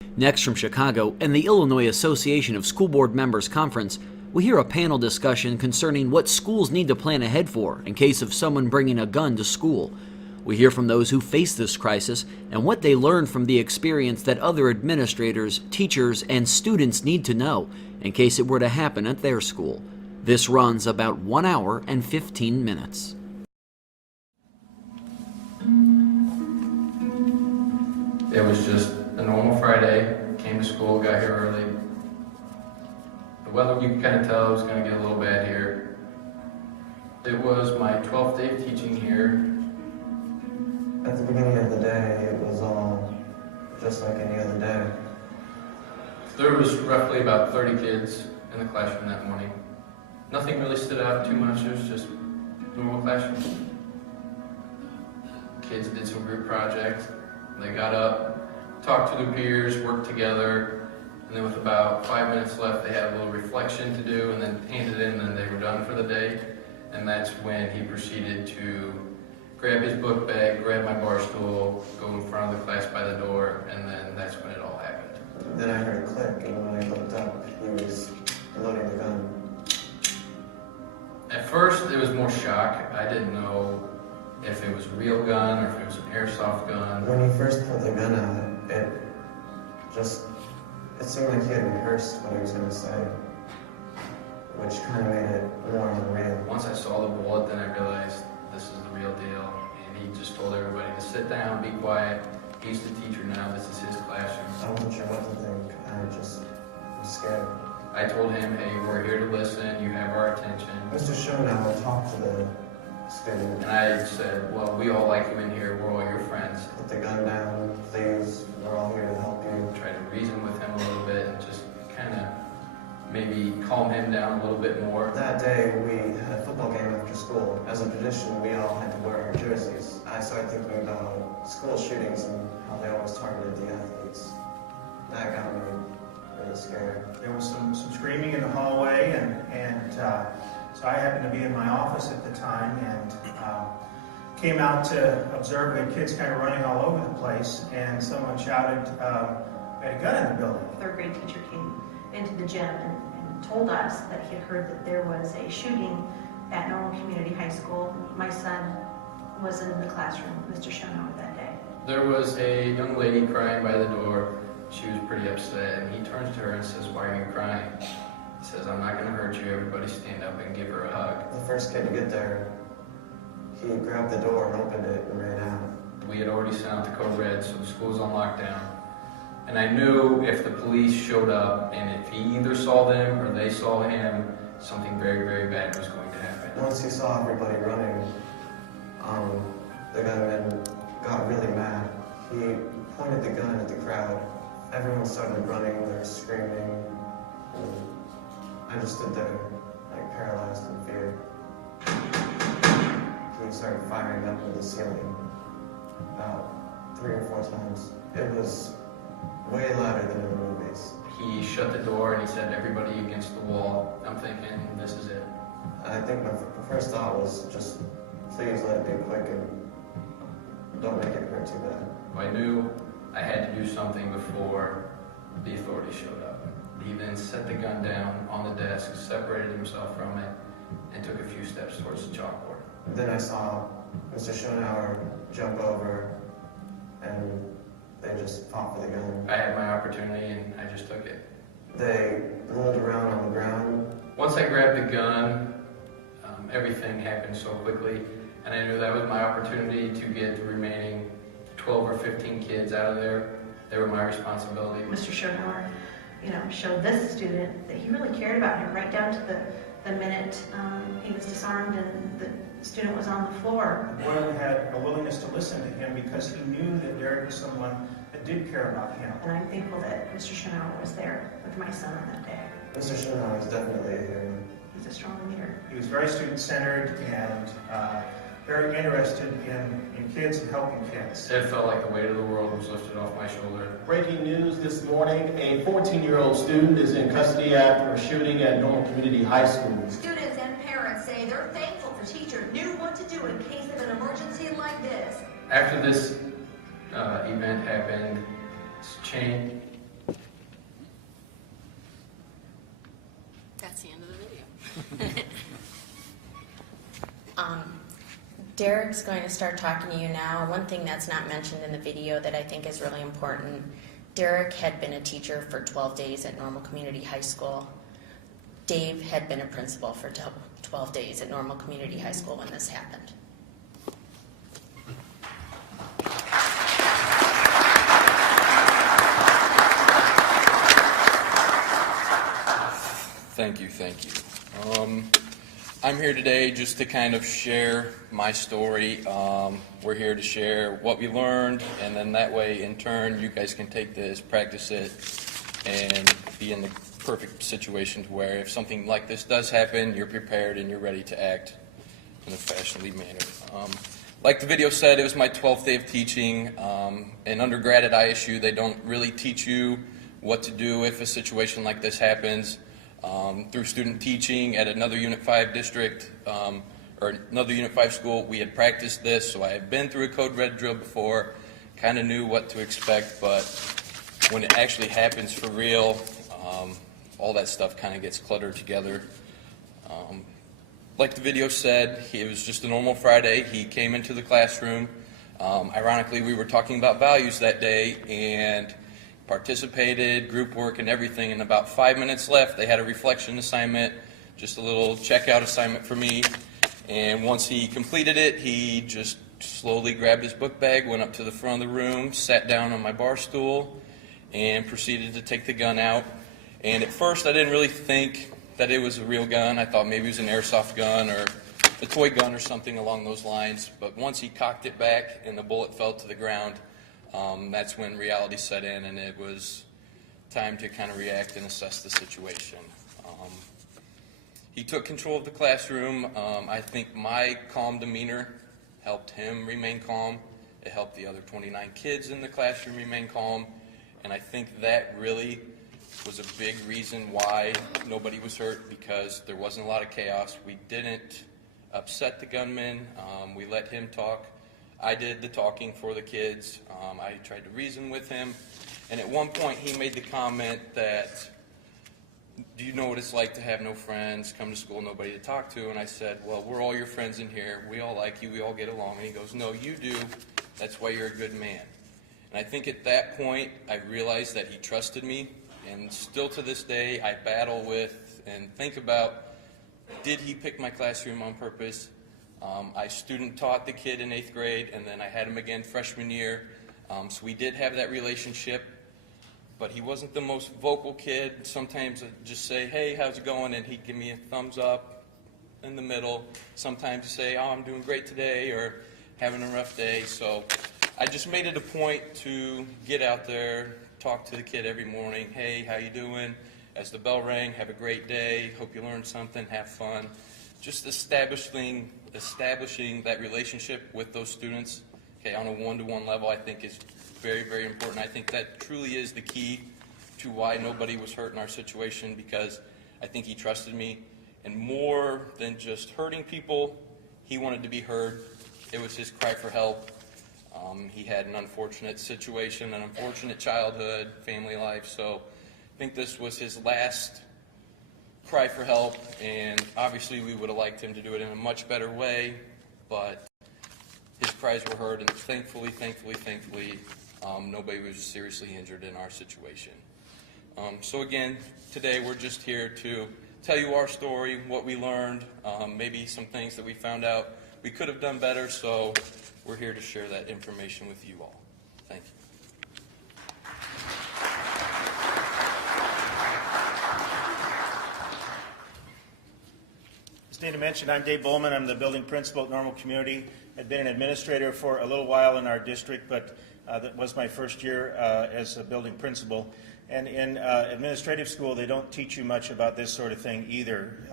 Next, from Chicago and the Illinois Association of School Board Members Conference, we hear a panel discussion concerning what schools need to plan ahead for in case of someone bringing a gun to school. We hear from those who face this crisis and what they learned from the experience that other administrators, teachers, and students need to know in case it were to happen at their school. This runs about 1 hour and 15 minutes. It was just a normal Friday, came to school, got here early. The weather, you can kind of tell it was going to get a little bad here. It was my 12th day of teaching here. At the beginning of the day, it was all just like any other day. There was roughly about 30 kids in the classroom that morning. Nothing really stood out too much, it was just normal classroom. Kids did some group projects. They got up, talked to their peers, worked together, and then with about 5 minutes left, they had a little reflection to do, and then handed in, and then they were done for the day. And that's when he proceeded to grab his book bag, grab my bar stool, go in front of the class by the door, and then that's when it all happened. Then I heard a click, and when I looked up, he was loading the gun. At first, it was more shock. I didn't know if it was a real gun or if it was an airsoft gun. When he first pulled the gun out, it seemed like he had rehearsed what he was going to say, which kind of made it more unreal. Once I saw the bullet, then I realized this is the real deal. And he just told everybody to sit down, be quiet. He's the teacher now, this is his classroom. I wasn't sure what to think. I just was scared. I told him, hey, we're here to listen, you have our attention. Mr. Schoenauer talked to the student. And I said, well, we all like you in here, we're all your friends. Put the gun down, please, we're all here to help you. Try to reason with him a little bit and just kind of maybe calm him down a little bit more. That day, we had a football game after school. As a tradition, we all had to wear our jerseys. I started thinking about school shootings and how they always targeted the athletes. That got me really scared. There was some screaming in the hallway, and so I happened to be in my office at the time and came out to observe the kids kind of running all over the place, and someone shouted, "We had a gun in the building." A third grade teacher came into the gym and told us that he had heard that there was a shooting at Normal Community High School. My son was in the classroom with Mr. Schoenauer that day. There was a young lady crying by the door. She was pretty upset, and he turns to her and says, why are you crying? He says, I'm not going to hurt you. Everybody stand up and give her a hug. The first kid to get there, he grabbed the door and opened it and ran out. We had already sent out the code red, so the school was on lockdown. And I knew if the police showed up, and if he either saw them or they saw him, something very, very bad was going to happen. Once he saw everybody running, the gunman got really mad. He pointed the gun at the crowd. Everyone started running, they were screaming. And I just stood there, like paralyzed in fear. He started firing up into the ceiling about 3 or 4 times. It was way louder than in the movies. He shut the door and he said, everybody against the wall. I'm thinking, this is it. I think my first thought was just, please let it be quick and don't make it hurt too bad. I knew I had to do something before the authorities showed up. He then set the gun down on the desk, separated himself from it, and took a few steps towards the chalkboard. Then I saw Mr. Schoenauer jump over, and they just fought for the gun. I had my opportunity, and I just took it. They rolled around on the ground. Once I grabbed the gun, everything happened so quickly, and I knew that was my opportunity to get the remaining 12 or 15 kids out of there. They were my responsibility. Mr. Schoenauer, showed this student that he really cared about him right down to the minute he was disarmed and the student was on the floor. The boy had a willingness to listen to him because he knew that Derek was someone that did care about him. And I'm thankful that Mr. Schoenauer was there with my son on that day. Mr. Schoenauer is definitely a hero. He's a strong leader. He was very student-centered and very interested in kids and helping kids. It felt like the weight of the world was lifted off my shoulder. Breaking news this morning, a 14-year-old student is in custody after a shooting at Normal Community High School. Students and parents say they're thankful for teachers knew what to do in case of an emergency like this. After this event happened, Derek's going to start talking to you now. One thing that's not mentioned in the video that I think is really important, Derek had been a teacher for 12 days at Normal Community High School. Dave had been a principal for 12 days at Normal Community High School when this happened. Thank you. I'm here today just to kind of share my story. We're here to share what we learned, and then that way, in turn, you guys can take this, practice it, and be in the perfect situation to where if something like this does happen, you're prepared and you're ready to act in a fashionably manner. Like the video said, it was my 12th day of teaching. In undergrad at ISU, they don't really teach you what to do if a situation like this happens. Through student teaching at another Unit 5 district, or another Unit 5 school, we had practiced this, so I had been through a Code Red drill before, kind of knew what to expect, but when it actually happens for real, all that stuff kind of gets cluttered together. Like the video said, it was just a normal Friday. He came into the classroom. Ironically, we were talking about values that day, and participated, group work and everything, and about 5 minutes left, they had a reflection assignment, just a little checkout assignment for me, and once he completed it, he just slowly grabbed his book bag, went up to the front of the room, sat down on my bar stool, and proceeded to take the gun out. And at first I didn't really think that it was a real gun. I thought maybe it was an airsoft gun or a toy gun or something along those lines, but once he cocked it back and the bullet fell to the ground, that's when reality set in, and it was time to kind of react and assess the situation. He took control of the classroom. I think my calm demeanor helped him remain calm. It helped the other 29 kids in the classroom remain calm, and I think that really was a big reason why nobody was hurt, because there wasn't a lot of chaos. We didn't upset the gunman. We let him talk. I did the talking for the kids. I tried to reason with him. And at one point he made the comment that, do you know what it's like to have no friends, come to school, nobody to talk to? And I said, well, we're all your friends in here. We all like you. We all get along. And he goes, no, you do. That's why you're a good man. And I think at that point I realized that he trusted me. And still to this day I battle with and think about, did he pick my classroom on purpose? I student taught the kid in 8th grade, and then I had him again freshman year. So we did have that relationship, but he wasn't the most vocal kid. Sometimes I'd just say, hey, how's it going? And he'd give me a thumbs up in the middle. Sometimes he'd say, oh, I'm doing great today, or having a rough day. So I just made it a point to get out there, talk to the kid every morning. Hey, how you doing? As the bell rang, have a great day. Hope you learned something. Have fun. Just establishing that relationship with those students, okay, on a one-to-one level, I think is very, very important. I think that truly is the key to why nobody was hurt in our situation, because I think he trusted me. And more than just hurting people, he wanted to be heard. It was his cry for help. He had an unfortunate situation, an unfortunate childhood, family life, so I think this was his last cry for help, and obviously we would have liked him to do it in a much better way, but his cries were heard, and thankfully, nobody was seriously injured in our situation. So again, today we're just here to tell you our story, what we learned, maybe some things that we found out we could have done better, so we're here to share that information with you all. Thank you. As Dana mentioned, I'm Dave Bowman. I'm the building principal at Normal Community. I've been an administrator for a little while in our district, but that was my first year as a building principal. And in administrative school, they don't teach you much about this sort of thing either.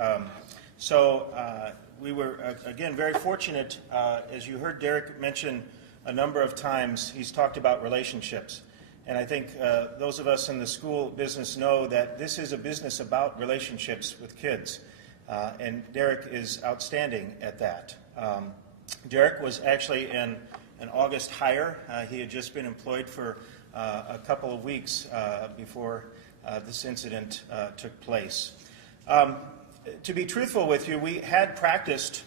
We were, again, very fortunate. As you heard Derek mention a number of times, he's talked about relationships. And I think those of us in the school business know that this is a business about relationships with kids. And Derek is outstanding at that. Derek was actually an August hire. He had just been employed for a couple of weeks before this incident took place. To be truthful with you, we had practiced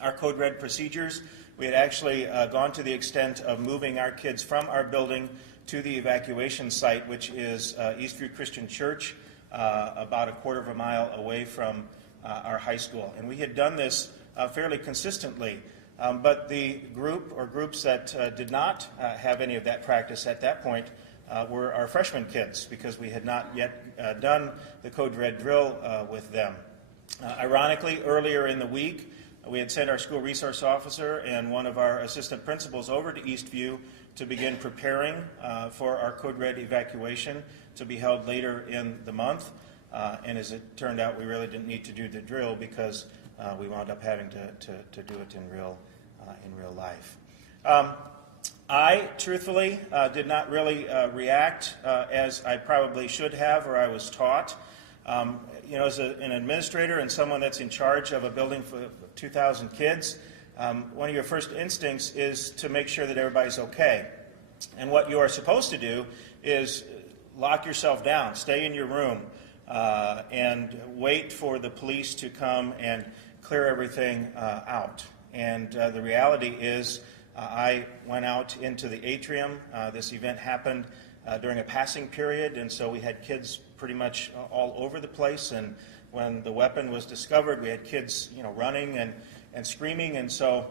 our Code Red procedures. We had actually gone to the extent of moving our kids from our building to the evacuation site, which is Eastview Christian Church, about a quarter of a mile away from our high school. And we had done this fairly consistently, but the group or groups that did not have any of that practice at that point were our freshman kids, because we had not yet done the Code Red drill with them. Ironically, earlier in the week, we had sent our school resource officer and one of our assistant principals over to Eastview to begin preparing for our Code Red evacuation to be held later in the month. And as it turned out, we really didn't need to do the drill because we wound up having to do it in real life. I, truthfully, did not really react as I probably should have or I was taught. You know, as an administrator and someone that's in charge of a building for 2,000 kids, one of your first instincts is to make sure that everybody's okay. And what you are supposed to do is lock yourself down, stay in your room, and wait for the police to come and clear everything out. And the reality is, I went out into the atrium. This event happened during a passing period, and so we had kids pretty much all over the place. And when the weapon was discovered, we had kids, you know, running and screaming. And so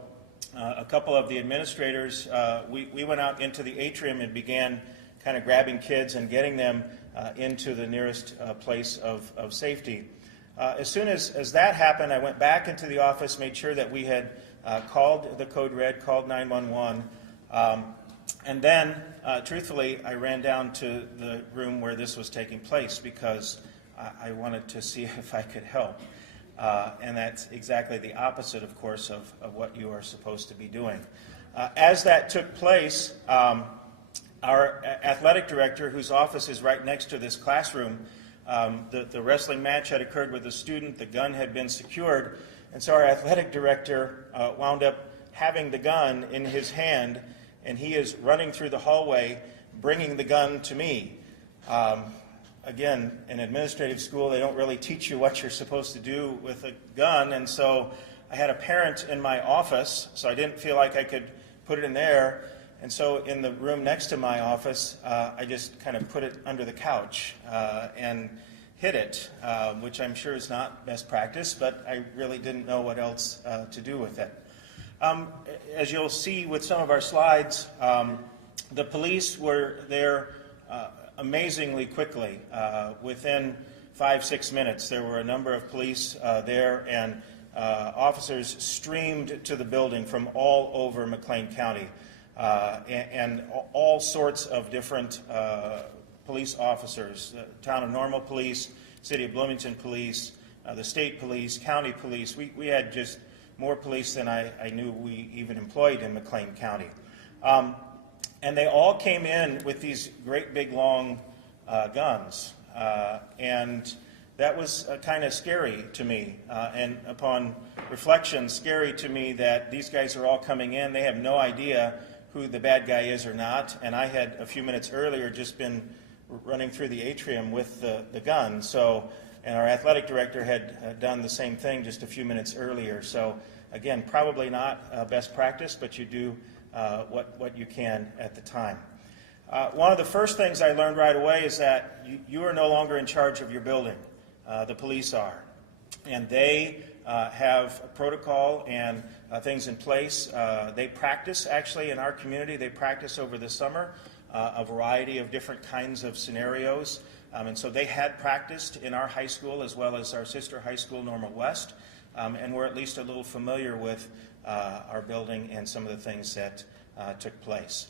a couple of the administrators, we went out into the atrium and began kind of grabbing kids and getting them into the nearest place of safety. As soon as that happened, I went back into the office, made sure that we had called the Code Red, called 911, and then, truthfully, I ran down to the room where this was taking place because I wanted to see if I could help. And that's exactly the opposite, of course, of what you are supposed to be doing. As that took place, our athletic director, whose office is right next to this classroom, the wrestling match had occurred with a student, the gun had been secured, and so our athletic director wound up having the gun in his hand, and he is running through the hallway, bringing the gun to me. Again, in administrative school, they don't really teach you what you're supposed to do with a gun, and so I had a parent in my office, so I didn't feel like I could put it in there, and so in the room next to my office, I just kind of put it under the couch and hid it, which I'm sure is not best practice, but I really didn't know what else to do with it. As you'll see with some of our slides, the police were there amazingly quickly. Within 5-6 minutes, there were a number of police there, and officers streamed to the building from all over McLean County, and all sorts of different police officers, the town of Normal Police, city of Bloomington Police, the state police, county police. We had just more police than I knew we even employed in McLean County. And they all came in with these great big long guns. And that was kind of scary to me. And upon reflection, scary to me that these guys are all coming in. They have no idea who the bad guy is or not. And I had a few minutes earlier just been running through the atrium with the gun. So, and our athletic director had done the same thing just a few minutes earlier. So again, probably not best practice, but you do what you can at the time. One of the first things I learned right away is that you are no longer in charge of your building. The police are. And they have a protocol and things in place. They practice, actually, in our community. They practice over the summer a variety of different kinds of scenarios. And so they had practiced in our high school as well as our sister high school, Normal West, and were at least a little familiar with our building and some of the things that took place.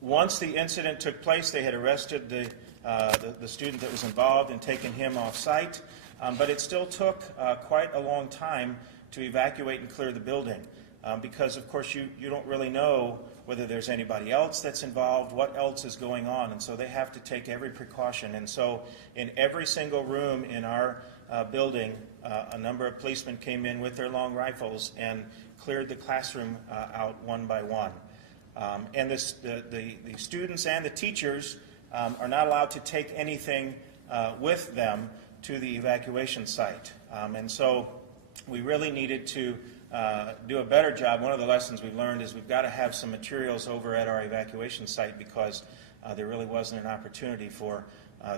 Once the incident took place, they had arrested the student that was involved and taken him off site, but it still took quite a long time to evacuate and clear the building because, of course, you don't really know whether there's anybody else that's involved, what else is going on, and so they have to take every precaution. And so in every single room in our building, a number of policemen came in with their long rifles and cleared the classroom out one by one. And the students and the teachers are not allowed to take anything with them to the evacuation site. And so we really needed to do a better job. One of the lessons we learned is we've got to have some materials over at our evacuation site because there really wasn't an opportunity for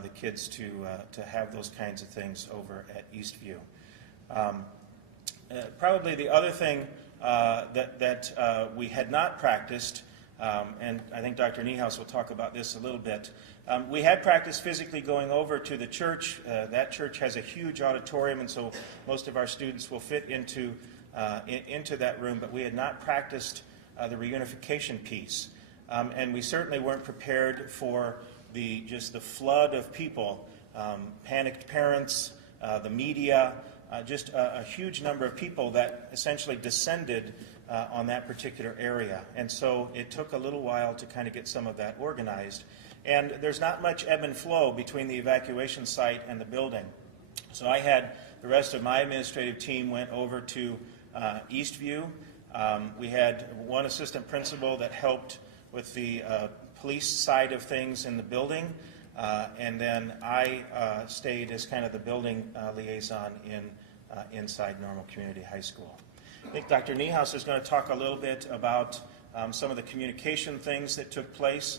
the kids to have those kinds of things over at Eastview. Probably the other thing that we had not practiced, and I think Dr. Niehaus will talk about this a little bit, we had practiced physically going over to the church. That church has a huge auditorium, and so most of our students will fit into that room, but we had not practiced the reunification piece. And we certainly weren't prepared for just the flood of people, panicked parents, the media, just a huge number of people that essentially descended on that particular area. And so it took a little while to kind of get some of that organized. And there's not much ebb and flow between the evacuation site and the building. So I had the rest of my administrative team went over to Eastview. We had one assistant principal that helped with the police side of things in the building, and then I stayed as kind of the building liaison inside Normal Community High School. I think Dr. Niehaus is going to talk a little bit about some of the communication things that took place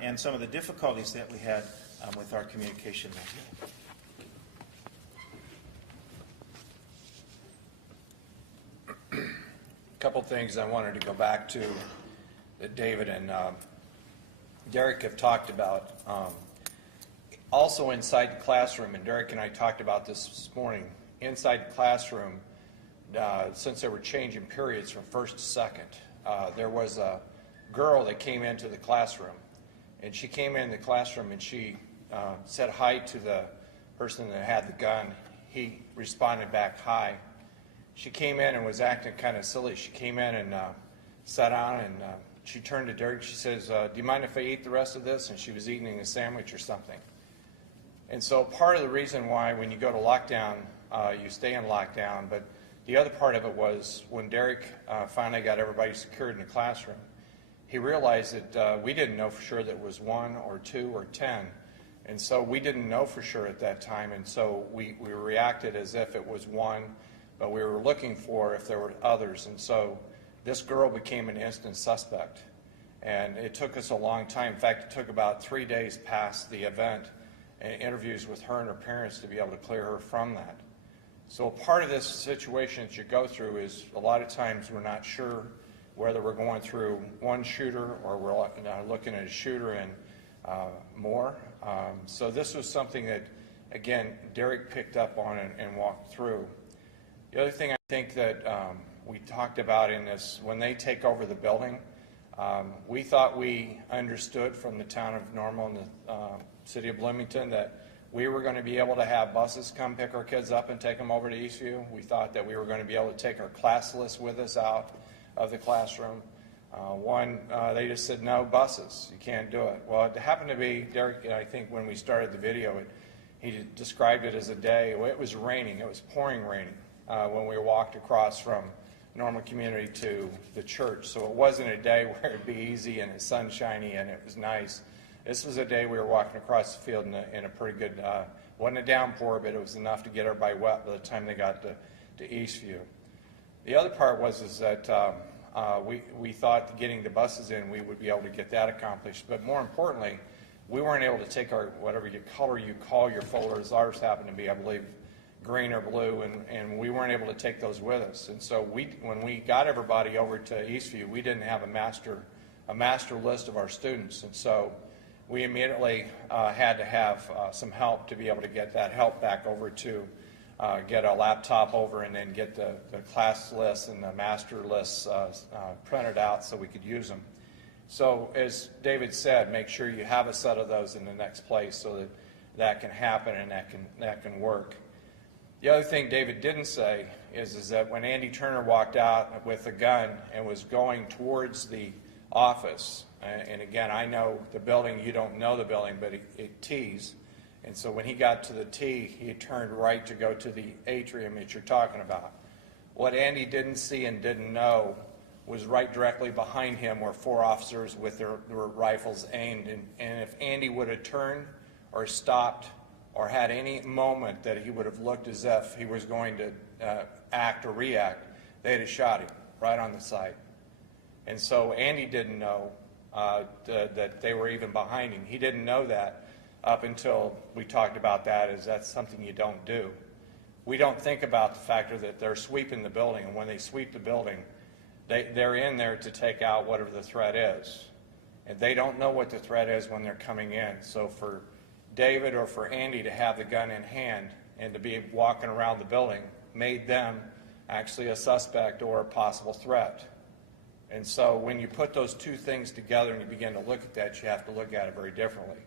and some of the difficulties that we had with our communication method. A couple things I wanted to go back to that David and Derek have talked about. Also inside the classroom, and Derek and I talked about this morning, inside the classroom, since they were changing periods from first to second, there was a girl that came into the classroom, and she came in the classroom and she said hi to the person that had the gun. He responded back, hi. She came in and was acting kind of silly. She came in and sat down, and she turned to Derek. She says, do you mind if I eat the rest of this? And she was eating a sandwich or something. And so part of the reason why when you go to lockdown, you stay in lockdown, but the other part of it was when Derek finally got everybody secured in the classroom, he realized that we didn't know for sure that it was 1 or 2 or 10. And so we didn't know for sure at that time, and so we reacted as if it was 1, but we were looking for if there were others. And so this girl became an instant suspect. And it took us a long time. In fact, it took about 3 days past the event and interviews with her and her parents to be able to clear her from that. So part of this situation that you go through is a lot of times we're not sure whether we're going through one shooter or we're looking at a shooter and more. So this was something that, again, Derek picked up on and walked through. The other thing I think that we talked about in this, when they take over the building, we thought we understood from the town of Normal and the city of Bloomington that we were going to be able to have buses come pick our kids up and take them over to Eastview. We thought that we were going to be able to take our class list with us out of the classroom. They just said, no buses, you can't do it. Well, it happened to be, Derek, I think when we started the video, he described it as a day, it was raining, it was pouring raining when we walked across from Normal Community to the church. So it wasn't a day where it'd be easy and it's sunshiny and it was nice. This was a day we were walking across the field in a pretty good, wasn't a downpour, but it was enough to get everybody wet by the time they got to Eastview. The other part was that we thought getting the buses in, we would be able to get that accomplished. But more importantly, we weren't able to take our, whatever color you call your folders, ours happened to be, I believe, green or blue, and we weren't able to take those with us. And so when we got everybody over to Eastview, we didn't have a master list of our students. And so we immediately had to have some help to be able to get that help back over to get a laptop over and then get the class lists and the master lists printed out so we could use them. So as David said, make sure you have a set of those in the next place so that that can happen and that can work. The other thing David didn't say is that when Andy Turner walked out with a gun and was going towards the office, and again, I know the building, you don't know the building, but it tees. And so when he got to the T, he turned right to go to the atrium that you're talking about. What Andy didn't see and didn't know was right directly behind him were 4 officers with their rifles aimed. And if Andy would have turned or stopped or had any moment that he would have looked as if he was going to act or react, they'd have shot him right on the site. And so Andy didn't know that they were even behind him. He didn't know that up until we talked about that, as that's something you don't do. We don't think about the factor that they're sweeping the building, and when they sweep the building, they're in there to take out whatever the threat is. And they don't know what the threat is when they're coming in. So for David or for Andy to have the gun in hand and to be walking around the building made them actually a suspect or a possible threat. And so when you put those two things together and you begin to look at that, you have to look at it very differently.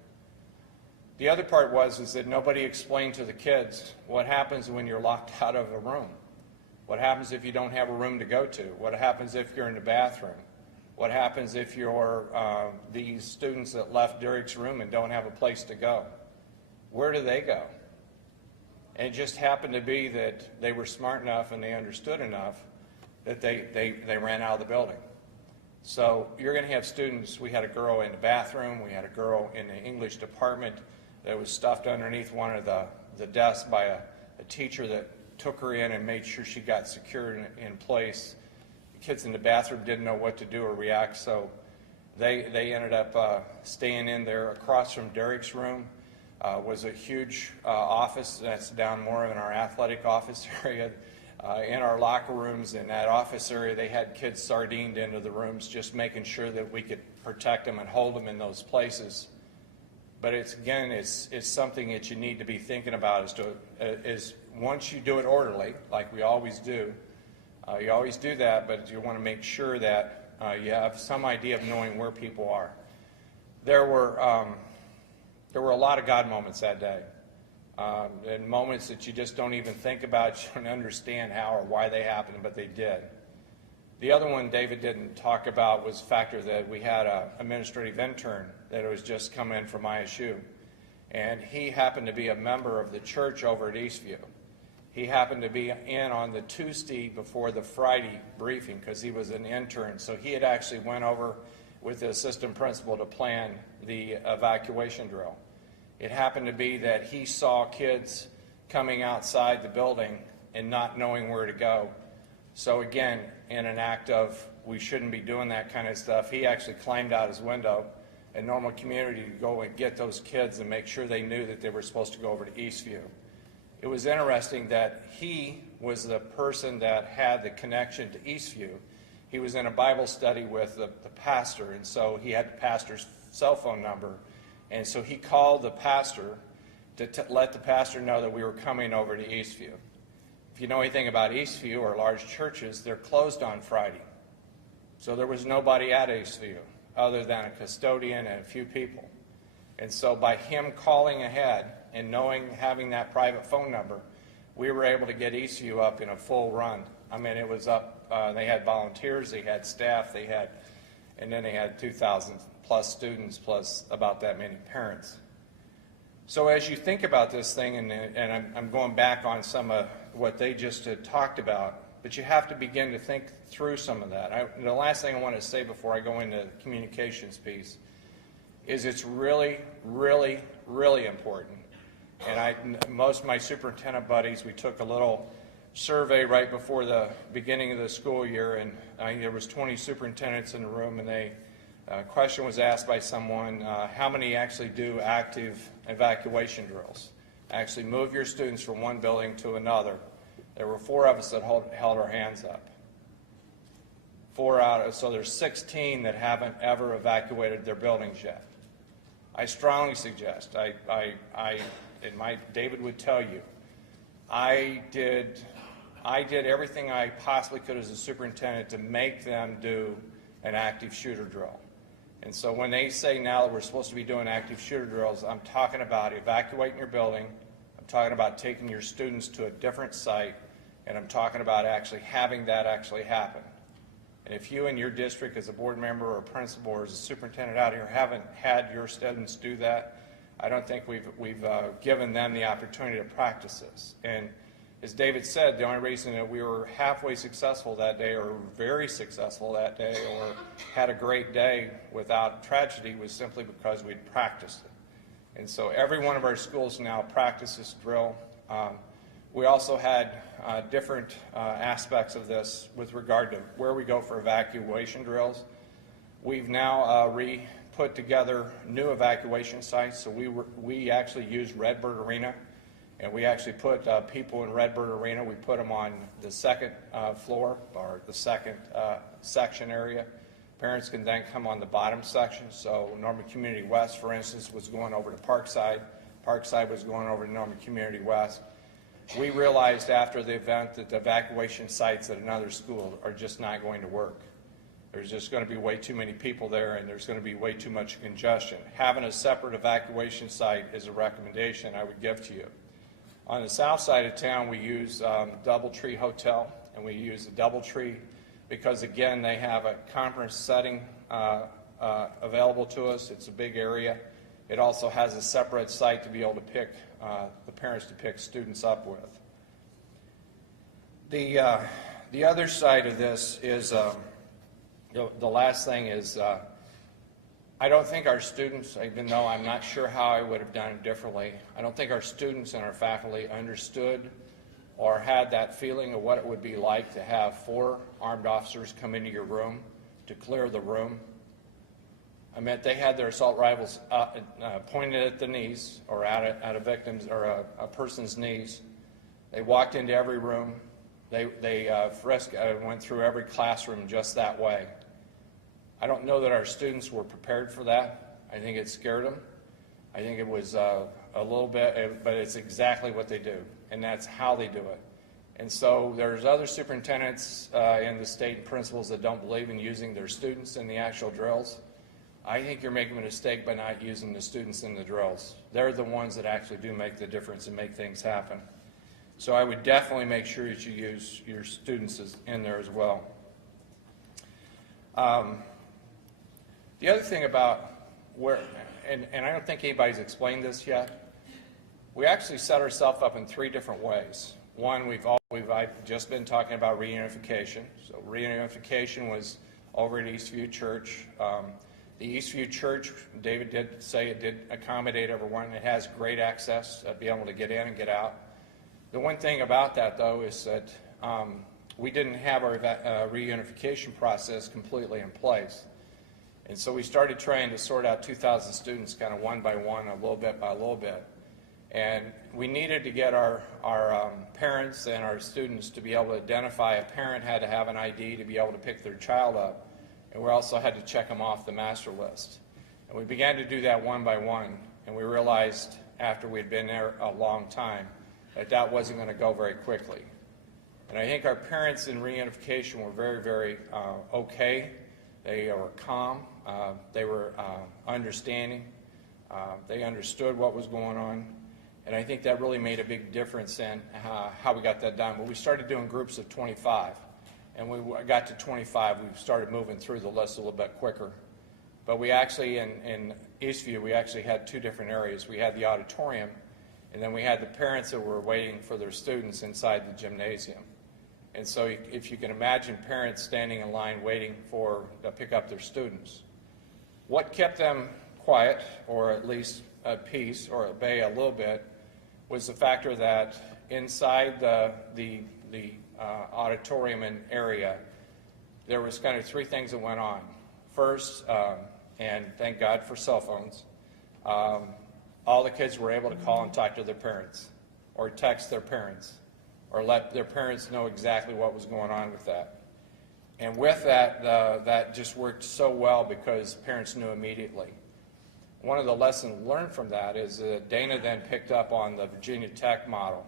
The other part is that nobody explained to the kids what happens when you're locked out of a room. What happens if you don't have a room to go to? What happens if you're in the bathroom? What happens if you're these students that left Derek's room and don't have a place to go? Where do they go? And it just happened to be that they were smart enough and they understood enough that they ran out of the building. So you're going to have students. We had a girl in the bathroom. We had a girl in the English department that was stuffed underneath one of the desks by a teacher that took her in and made sure she got secured in place. The kids in the bathroom didn't know what to do or react, so they ended up staying in there. Across from Derek's room was a huge office that's down more in our athletic office area. In our locker rooms, in that office area, they had kids sardined into the rooms, just making sure that we could protect them and hold them in those places. But it's something that you need to be thinking about is once you do it orderly, like we always do, you always do that, but you want to make sure that you have some idea of knowing where people are. There were a lot of God moments that day. And moments that you just don't even think about, you don't understand how or why they happened, but they did. The other one David didn't talk about was the factor that we had an administrative intern that was just coming in from ISU. And he happened to be a member of the church over at Eastview. He happened to be in on the Tuesday before the Friday briefing because he was an intern. So he had actually went over with the assistant principal to plan the evacuation drill. It happened to be that he saw kids coming outside the building and not knowing where to go. So again, in an act of we shouldn't be doing that kind of stuff, he actually climbed out his window in normal community to go and get those kids and make sure they knew that they were supposed to go over to Eastview. It was interesting that he was the person that had the connection to Eastview. He was in a Bible study with the pastor, and so he had the pastor's cell phone number. And so he called the pastor to let the pastor know that we were coming over to Eastview. If you know anything about Eastview or large churches, they're closed on Friday. So there was nobody at Eastview other than a custodian and a few people. And so by him calling ahead and having that private phone number, we were able to get Eastview up in a full run. I mean, it was up, they had volunteers, they had staff, and then they had 2,000 plus students, plus about that many parents. So as you think about this thing, and I'm going back on some of what they just talked about, but you have to begin to think through some of that. The last thing I want to say before I go into the communications piece is it's really, really, really important. And most of my superintendent buddies, we took a little survey right before the beginning of the school year, and there was 20 superintendents in the room, and a question was asked by someone, how many actually do active evacuation drills? Actually move your students from one building to another. There were 4 of us that held our hands up. 4 out of, so there's 16 that haven't ever evacuated their buildings yet. I strongly suggest, David would tell you, I did everything I possibly could as a superintendent to make them do an active shooter drill. And so when they say now that we're supposed to be doing active shooter drills, I'm talking about evacuating your building, I'm talking about taking your students to a different site, and I'm talking about actually having that actually happen. And if you in your district as a board member or principal or as a superintendent out here haven't had your students do that, I don't think we've given them the opportunity to practice this. And as David said, the only reason that we were halfway successful that day or very successful that day or had a great day without tragedy was simply because we'd practiced it. And so every one of our schools now practices drill. We also had different aspects of this with regard to where we go for evacuation drills. We've now put together new evacuation sites. So we actually use Redbird Arena, and we actually put people in Redbird Arena. We put them on the second floor, or the second section area. Parents can then come on the bottom section. So Norman Community West, for instance, was going over to Parkside. Parkside was going over to Norman Community West. We realized after the event that the evacuation sites at another school are just not going to work. There's just going to be way too many people there, and there's going to be way too much congestion. Having a separate evacuation site is a recommendation I would give to you. On the south side of town, we use Doubletree Hotel, and we use the Doubletree because, again, they have a conference setting available to us. It's a big area. It also has a separate site to be able to pick the parents to pick students up with. The other side of this is the last thing is I don't think our students, even though I'm not sure how I would have done it differently, I don't think our students and our faculty understood or had that feeling of what it would be like to have 4 armed officers come into your room to clear the room. I meant they had their assault rifles pointed at the knees or at a victim's or a person's knees. They walked into every room. They went through every classroom just that way. I don't know that our students were prepared for that. I think it scared them. I think it was a little bit, but it's exactly what they do, and that's how they do it. And so there's other superintendents in the state and principals that don't believe in using their students in the actual drills. I think you're making a mistake by not using the students in the drills. They're the ones that actually do make the difference and make things happen. So I would definitely make sure that you use your students in there as well. The other thing about where, and I don't think anybody's explained this yet, we actually set ourselves up in 3 different ways. One, I've just been talking about reunification. So reunification was over at Eastview Church. The Eastview Church, David did say it did accommodate everyone. It has great access to be able to get in and get out. The one thing about that, though, is that we didn't have our reunification process completely in place. And so we started trying to sort out 2,000 students kind of one by one, a little bit by a little bit. And we needed to get our parents and our students to be able to identify. A parent had to have an ID to be able to pick their child up. And we also had to check them off the master list. And we began to do that one by one. And we realized after we'd been there a long time that that wasn't going to go very quickly. And I think our parents in reunification were very, very okay. They were calm. They were understanding. They understood what was going on. And I think that really made a big difference in how we got that done. But we started doing groups of 25. And when we got to 25, we started moving through the list a little bit quicker. But we actually, in Eastview, we actually had 2 different areas. We had the auditorium, and then we had the parents that were waiting for their students inside the gymnasium. And so if you can imagine parents standing in line waiting to pick up their students. What kept them quiet, or at least at peace, or at bay a little bit, was the factor that inside the auditorium and area, there was kind of 3 things that went on. First, and thank God for cell phones, all the kids were able to call and talk to their parents, or text their parents, or let their parents know exactly what was going on with that. And with that, that just worked so well because parents knew immediately. One of the lessons learned from that is that Dana then picked up on the Virginia Tech model.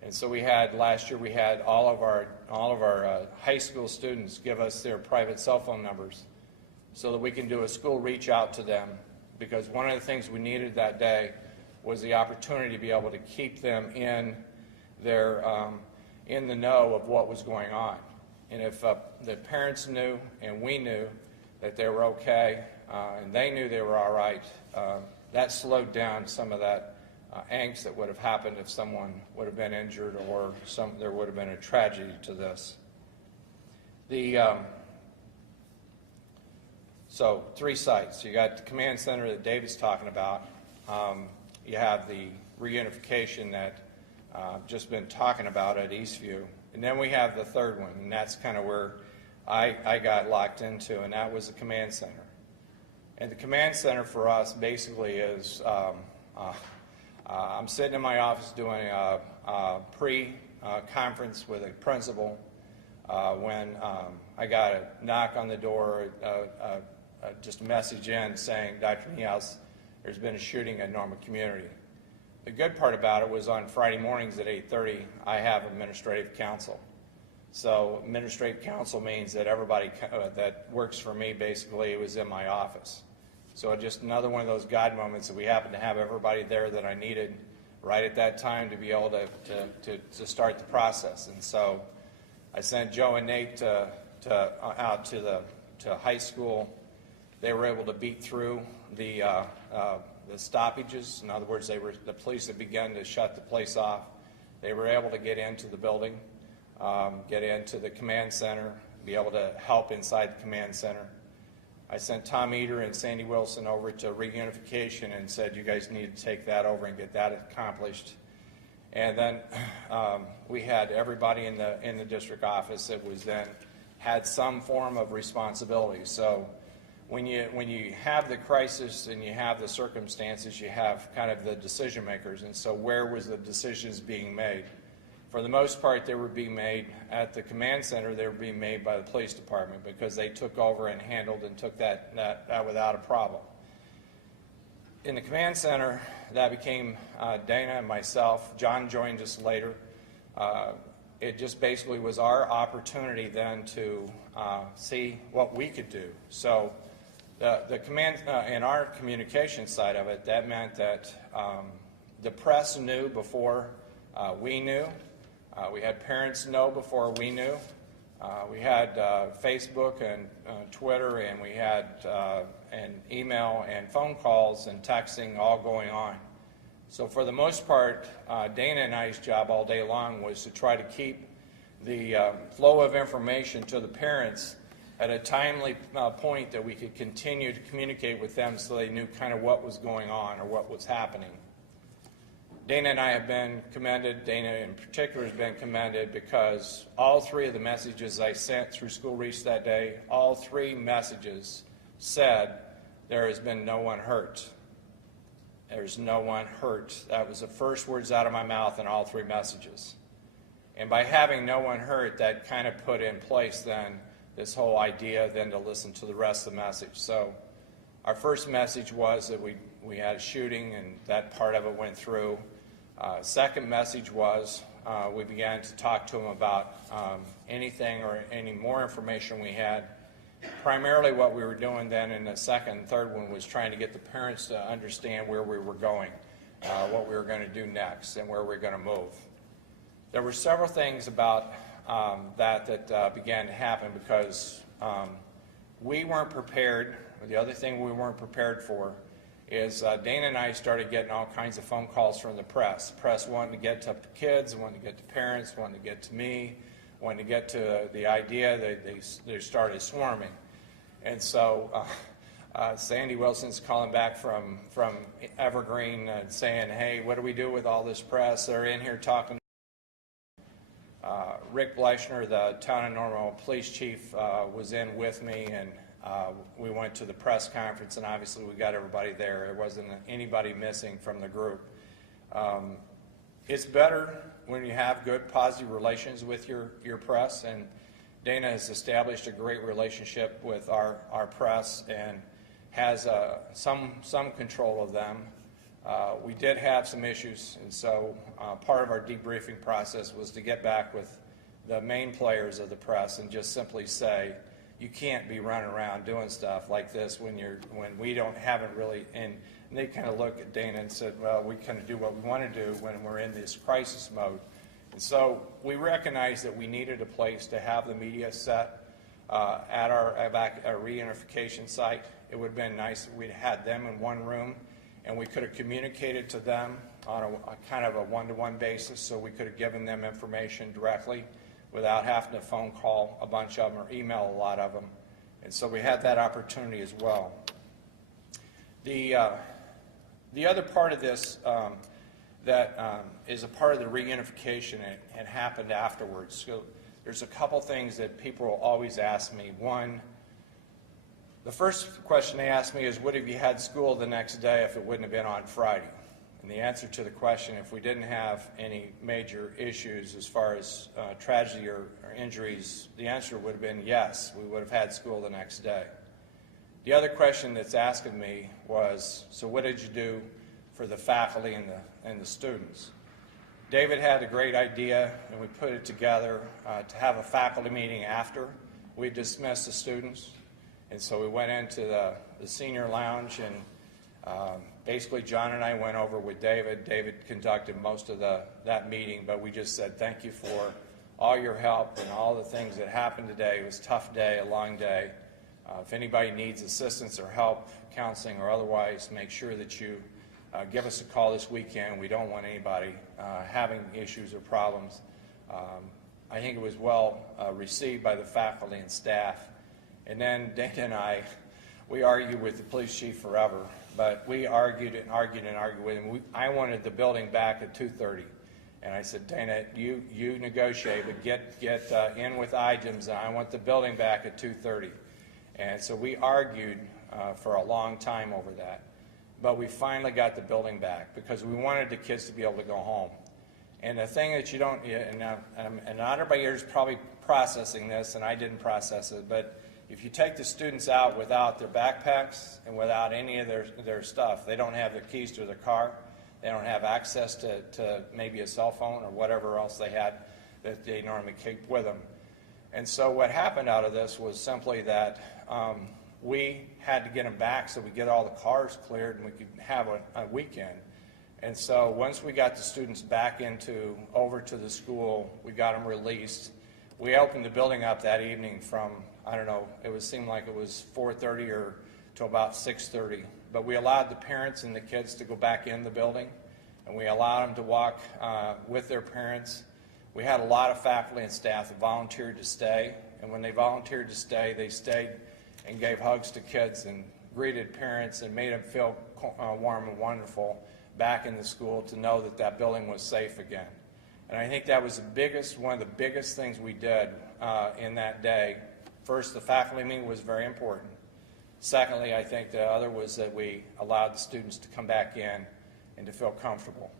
And so last year we had all of our high school students give us their private cell phone numbers so that we can do a school reach out to them, because one of the things we needed that day was the opportunity to be able to keep them in the know of what was going on. And if the parents knew and we knew that they were okay and they knew they were all right, that slowed down some of that angst that would have happened if someone would have been injured or there would have been a tragedy to this. So 3 sites. You got the command center that David's talking about. You have the reunification that just been talking about at Eastview. And then we have the third one, and that's kind of where I got locked into, and that was the command center. And the command center for us basically is, I'm sitting in my office doing a pre-conference with a principal when I got a knock on the door, just a message in saying, Dr. Niehaus, there's been a shooting at Normal Community. The good part about it was on Friday mornings at 8:30, I have administrative counsel. So administrative counsel means that everybody that works for me basically was in my office. So just another one of those God moments that we happened to have everybody there that I needed right at that time to be able to start the process. And so I sent Joe and Nate out to high school. They were able to beat through the stoppages. In other words, the police had begun to shut the place off. They were able to get into the building, get into the command center, be able to help inside the command center. I sent Tom Eater and Sandy Wilson over to reunification and said, you guys need to take that over and get that accomplished. And then we had everybody in the district office that was then had some form of responsibility. So when you have the crisis and you have the circumstances, you have kind of the decision makers. And so where was the decisions being made? For the most part, they were being made at the command center. They were being made by the police department because they took over and handled and took that without a problem. In the command center, that became Dana and myself. John joined us later. It just basically was our opportunity then to see what we could do. So the command in our communication side of it, that meant that the press knew before we knew. We had parents know before we knew. We had Facebook and Twitter, and we had and email and phone calls and texting all going on. So for the most part, Dana and I's job all day long was to try to keep the flow of information to the parents at a timely point that we could continue to communicate with them so they knew kind of what was going on or what was happening. Dana and I have been commended. Dana in particular has been commended because all three of the messages I sent through School Reach that day, all three messages said there has been no one hurt. There's no one hurt. That was the first words out of my mouth in all three messages. And by having no one hurt, that kind of put in place then this whole idea then to listen to the rest of the message. So our first message was that we had a shooting, and that part of it went through. Second message was we began to talk to them about anything or any more information we had. Primarily what we were doing then in the second and third one was trying to get the parents to understand where we were going, what we were going to do next, and where we were going to move. There were several things about that began to happen because we weren't prepared. The other thing we weren't prepared for is Dana and I started getting all kinds of phone calls from the press. The press wanted to get to kids, wanted to get to parents, wanted to get to me, wanted to get to the idea that they started swarming. And so Sandy Wilson's calling back from Evergreen saying, hey, what do we do with all this press? They're in here talking. Rick Bleichner, the town of Normal police chief, was in with me, and we went to the press conference, and obviously we got everybody there. There wasn't anybody missing from the group. It's better when you have good, positive relations with your press, and Dana has established a great relationship with our press and has some control of them. We did have some issues, and so part of our debriefing process was to get back with the main players of the press and just simply say, you can't be running around doing stuff like this when we haven't really, and they kind of looked at Dana and said, well, we kind of do what we want to do when we're in this crisis mode. And so we recognized that we needed a place to have the media set at our reunification site. It would have been nice if we'd had them in one room and we could have communicated to them on a kind of a one-to-one basis, so we could have given them information directly without having to phone call a bunch of them or email a lot of them. And so we had that opportunity as well. The other part of this that is a part of the reunification and happened afterwards. So there's a couple things that people will always ask me. One, the first question they ask me is, would have you had school the next day if it wouldn't have been on Friday? And the answer to the question, if we didn't have any major issues as far as tragedy or injuries, the answer would have been yes, we would have had school the next day. The other question that's asked of me was, so what did you do for the faculty and the students? David had a great idea, and we put it together to have a faculty meeting after we dismissed the students. And so we went into the senior lounge, and basically John and I went over with David. David conducted most of that meeting, but we just said thank you for all your help and all the things that happened today. It was a tough day, a long day. If anybody needs assistance or help, counseling or otherwise, make sure that you give us a call this weekend. We don't want anybody having issues or problems. I think it was well received by the faculty and staff. And then Dana and I, we argued with the police chief forever, but we argued and argued and argued with him. I wanted the building back at 2:30. And I said, Dana, you negotiate, but get in with items, and I want the building back at 2:30. And so we argued for a long time over that. But we finally got the building back because we wanted the kids to be able to go home. And the thing that you don't, and not everybody here is probably processing this, and I didn't process it, but if you take the students out without their backpacks and without any of their stuff, they don't have their keys to their car, they don't have access to maybe a cell phone or whatever else they had that they normally keep with them. And so what happened out of this was simply that we had to get them back so we get all the cars cleared and we could have a weekend. And so once we got the students back over to the school, we got them released. We opened the building up that evening from, I don't know, seemed like it was 4:30 or to about 6:30. But we allowed the parents and the kids to go back in the building, and we allowed them to walk with their parents. We had a lot of faculty and staff that volunteered to stay, and when they volunteered to stay, they stayed and gave hugs to kids and greeted parents and made them feel warm and wonderful back in the school to know that that building was safe again. And I think that was one of the biggest things we did in that day. First, the faculty meeting was very important. Secondly, I think the other was that we allowed the students to come back in and to feel comfortable.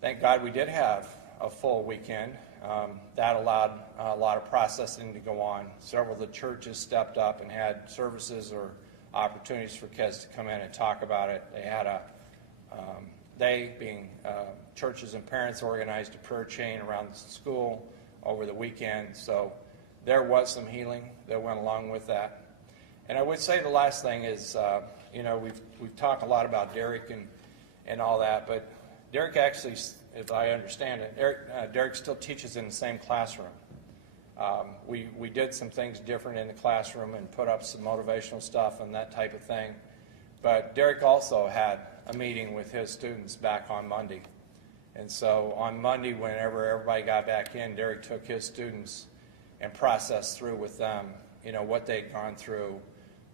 Thank God we did have a full weekend. That allowed a lot of processing to go on. Several of the churches stepped up and had services or opportunities for kids to come in and talk about it. They had churches and parents organized a prayer chain around the school over the weekend. So there was some healing that went along with that. And I would say the last thing is, we've talked a lot about Derek and all that, but Derek actually, as I understand it, Derek still teaches in the same classroom. We did some things different in the classroom and put up some motivational stuff and that type of thing. But Derek also had a meeting with his students back on Monday. And so on Monday, whenever everybody got back in, Derek took his students and processed through with them, what they'd gone through,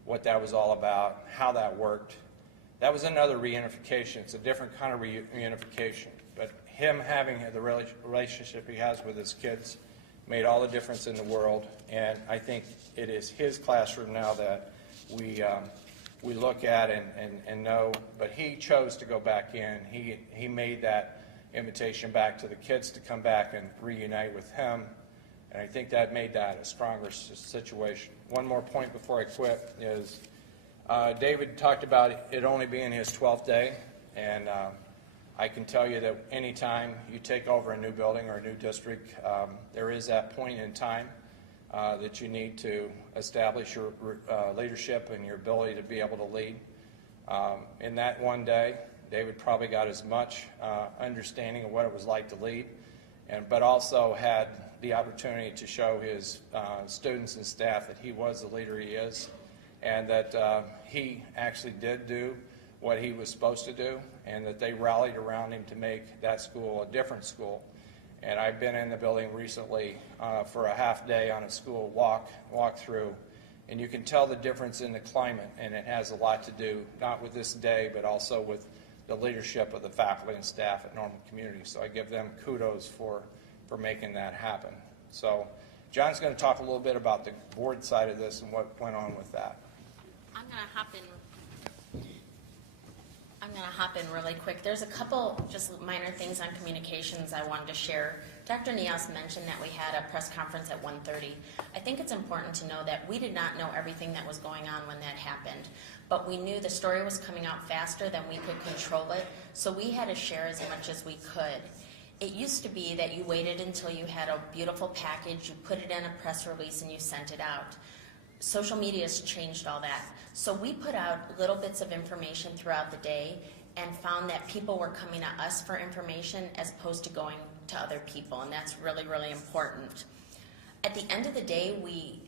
what that was all about, how that worked. That was another reunification. It's a different kind of reunification. But him having the relationship he has with his kids made all the difference in the world. And I think it is his classroom now that we look at and know. But he chose to go back in. He made that invitation back to the kids to come back and reunite with him. And I think that made that a stronger situation. One more point before I quit is David talked about it only being his 12th day. And I can tell you that anytime you take over a new building or a new district, there is that point in time that you need to establish your leadership and your ability to be able to lead. In that one day, David probably got as much understanding of what it was like to lead, but also had the opportunity to show his students and staff that he was the leader he is, and that he actually did do what he was supposed to do, and that they rallied around him to make that school a different school. And I've been in the building recently for a half day on a school walk through, and you can tell the difference in the climate, and it has a lot to do, not with this day, but also with the leadership of the faculty and staff at Normal Community. So I give them kudos for making that happen. So John's going to talk a little bit about the board side of this and what went on with that. I'm going to hop in really quick. There's a couple just minor things on communications I wanted to share. Dr. Nias mentioned that we had a press conference at 1:30. I think it's important to know that we did not know everything that was going on when that happened, but we knew the story was coming out faster than we could control it, so we had to share as much as we could. It used to be that you waited until you had a beautiful package, you put it in a press release, and you sent it out. Social media has changed all that. So we put out little bits of information throughout the day and found that people were coming to us for information as opposed to going to other people, and that's really, really important. At the end of the day, we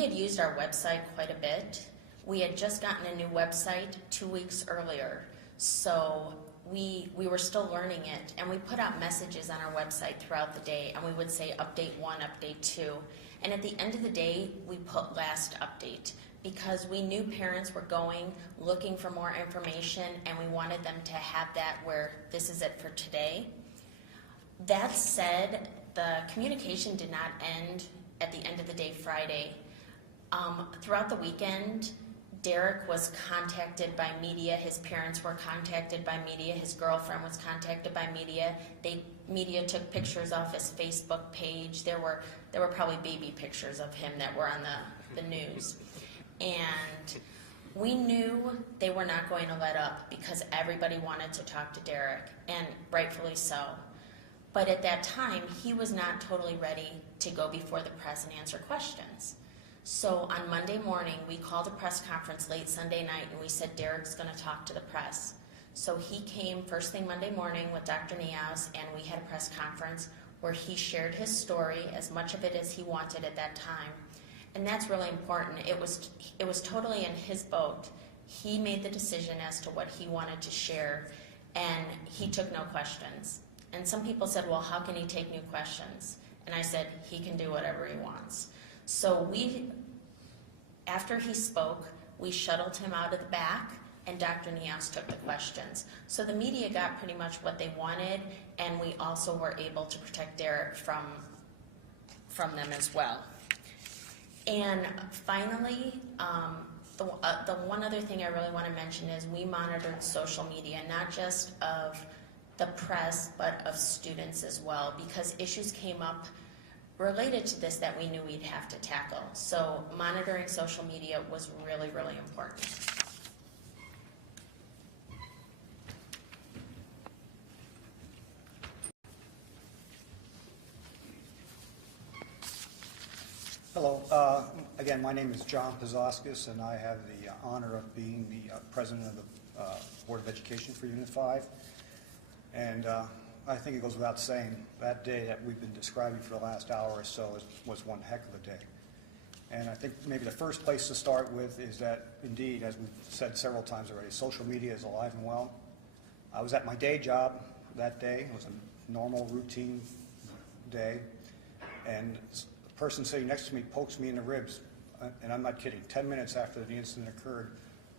had used our website quite a bit. We had just gotten a new website 2 weeks earlier, so we were still learning it, and we put out messages on our website throughout the day, and we would say update 1, update 2, and at the end of the day, we put last update because we knew parents were going, looking for more information, and we wanted them to have that where this is it for today. That said, the communication did not end at the end of the day Friday. Throughout the weekend, Derek was contacted by media, his parents were contacted by media, his girlfriend was contacted by media. Media took pictures off his Facebook page. There were probably baby pictures of him that were on the news. And we knew they were not going to let up because everybody wanted to talk to Derek, and rightfully so. But at that time, he was not totally ready to go before the press and answer questions. So on Monday morning, we called a press conference late Sunday night, and we said Derek's going to talk to the press. So he came first thing Monday morning with Dr. Nias, and we had a press conference where he shared his story, as much of it as he wanted at that time. And that's really important. It was totally in his boat. He made the decision as to what he wanted to share, and he took no questions. And some people said, well, how can he take new questions? And I said, he can do whatever he wants. So after he spoke, we shuttled him out of the back, and Dr. Nias took the questions. So the media got pretty much what they wanted, and we also were able to protect Derek from them as well. And finally, the one other thing I really want to mention is we monitored social media, not just of the press, but of students as well, because issues came up related to this that we knew we'd have to tackle. So monitoring social media was really, really important. Hello. Again, my name is John Pizoskis, and I have the honor of being the president of the Board of Education for Unit 5. And I think it goes without saying, that day that we've been describing for the last hour or so was one heck of a day. And I think maybe the first place to start with is that, indeed, as we've said several times already, social media is alive and well. I was at my day job that day. It was a normal, routine day. And the person sitting next to me pokes me in the ribs, and I'm not kidding, 10 minutes after the incident occurred,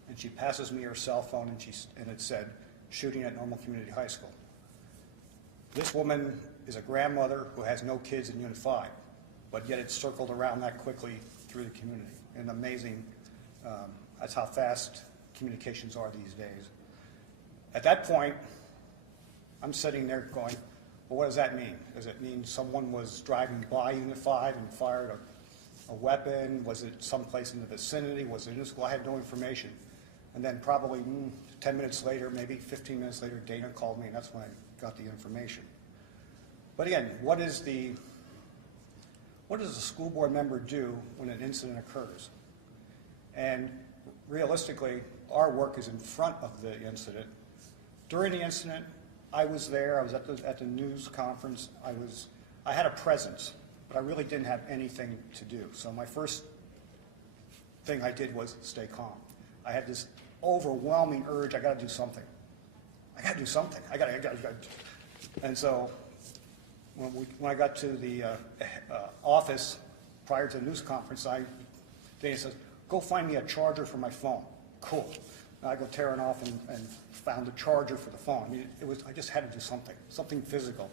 and she passes me her cell phone, and it said, shooting at Normal Community High School. This woman is a grandmother who has no kids in Unit 5, but yet it's circled around that quickly through the community. And amazing, that's how fast communications are these days. At that point, I'm sitting there going, well, what does that mean? Does it mean someone was driving by Unit 5 and fired a weapon? Was it someplace in the vicinity? Was it in the school? I had no information. And then probably 10 minutes later, maybe 15 minutes later, Dana called me, and that's when I got the information. But again, what does a school board member do when an incident occurs? And realistically, our work is in front of the incident. During the incident, I was there. I was at the news conference. I had a presence, but I really didn't have anything to do. So my first thing I did was stay calm. I had this overwhelming urge. I got to do something. I got to do something. I got to. And so when I got to the office prior to the news conference, Dana says, "Go find me a charger for my phone." Cool. I go tearing off and found a charger for the phone. I mean, I just had to do something physical.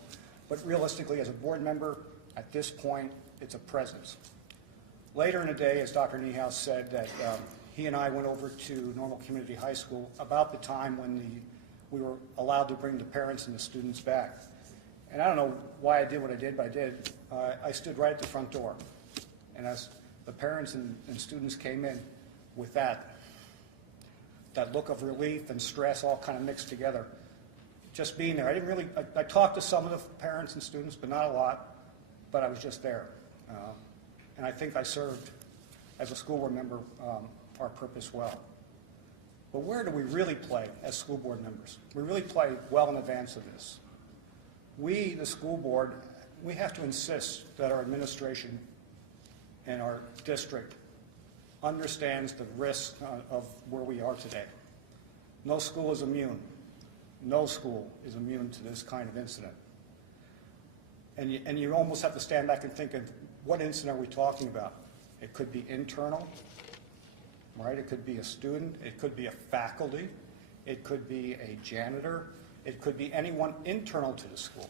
But realistically, as a board member, at this point, it's a presence. Later in the day, as Dr. Niehaus said, that he and I went over to Normal Community High School about the time when we were allowed to bring the parents and the students back. And I don't know why I did what I did, but I did. I stood right at the front door. And as the parents and students came in with that look of relief and stress all kind of mixed together, just being there. I talked to some of the parents and students, but not a lot, but I was just there. And I think I served, as a school board member, our purpose well. But where do we really play as school board members? We really play well in advance of this. We, the school board, we have to insist that our administration and our district understands the risk of where we are today. No school is immune. No school is immune to this kind of incident. And you almost have to stand back and think of what incident are we talking about? It could be internal, right? It could be a student. It could be a faculty. It could be a janitor. It could be anyone internal to the school.